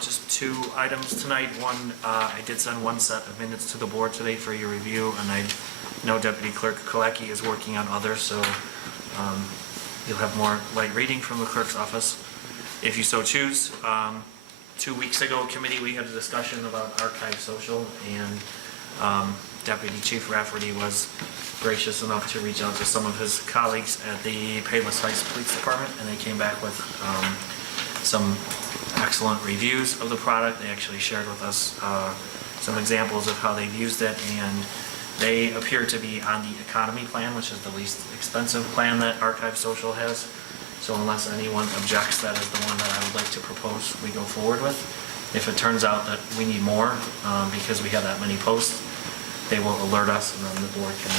Just 2 items tonight. One, I did send 1 set of minutes to the board today for your review, and I know Deputy Clerk Kolecki is working on others, so you'll have more light reading from the clerk's office if you so choose. 2 weeks ago, committee, we had a discussion about Archive Social, and Deputy Chief Rafferty was gracious enough to reach out to some of his colleagues at the Payless Heights Police Department, and they came back with some excellent reviews of the product. They actually shared with us some examples of how they've used it, and they appear to be on the economy plan, which is the least expensive plan that Archive Social has. So unless anyone objects, that is the one that I would like to propose we go forward with. If it turns out that we need more, because we have that many posts, they will alert us, and then the board can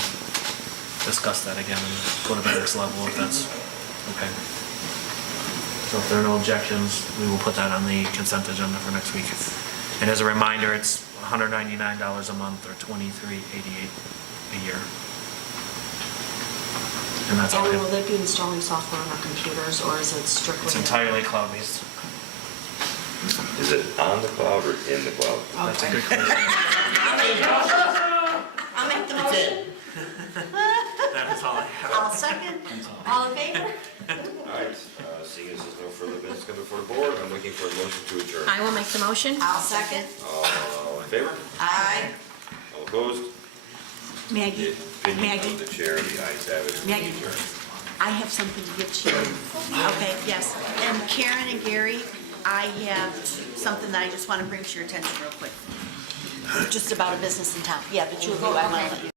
discuss that again and go to the next level if that's okay. So if there are no objections, we will put that on the consent agenda for next week. And as a reminder, it's $199 a month or $23.88 a year. And that's all I And have. will they be installing software on our computers, or is it strictly? It's entirely cloud-based. Is it on the cloud or in the cloud? That's a good question. I'll make the motion. That is all I have. I'll second. All in favor? All right, seeing as there's no further business coming before the board, I'm looking for a motion to adjourn. I will make the motion. I'll second. All in favor? Aye. All opposed? The Maggie, opinion of the chair, the ayes have it. Maggie. I have something to give to you. Okay, yes. And Karen and Gary, I have something that I just want to bring to your attention real quick. Just about a business in town. Yeah, the two of you, I want to let you.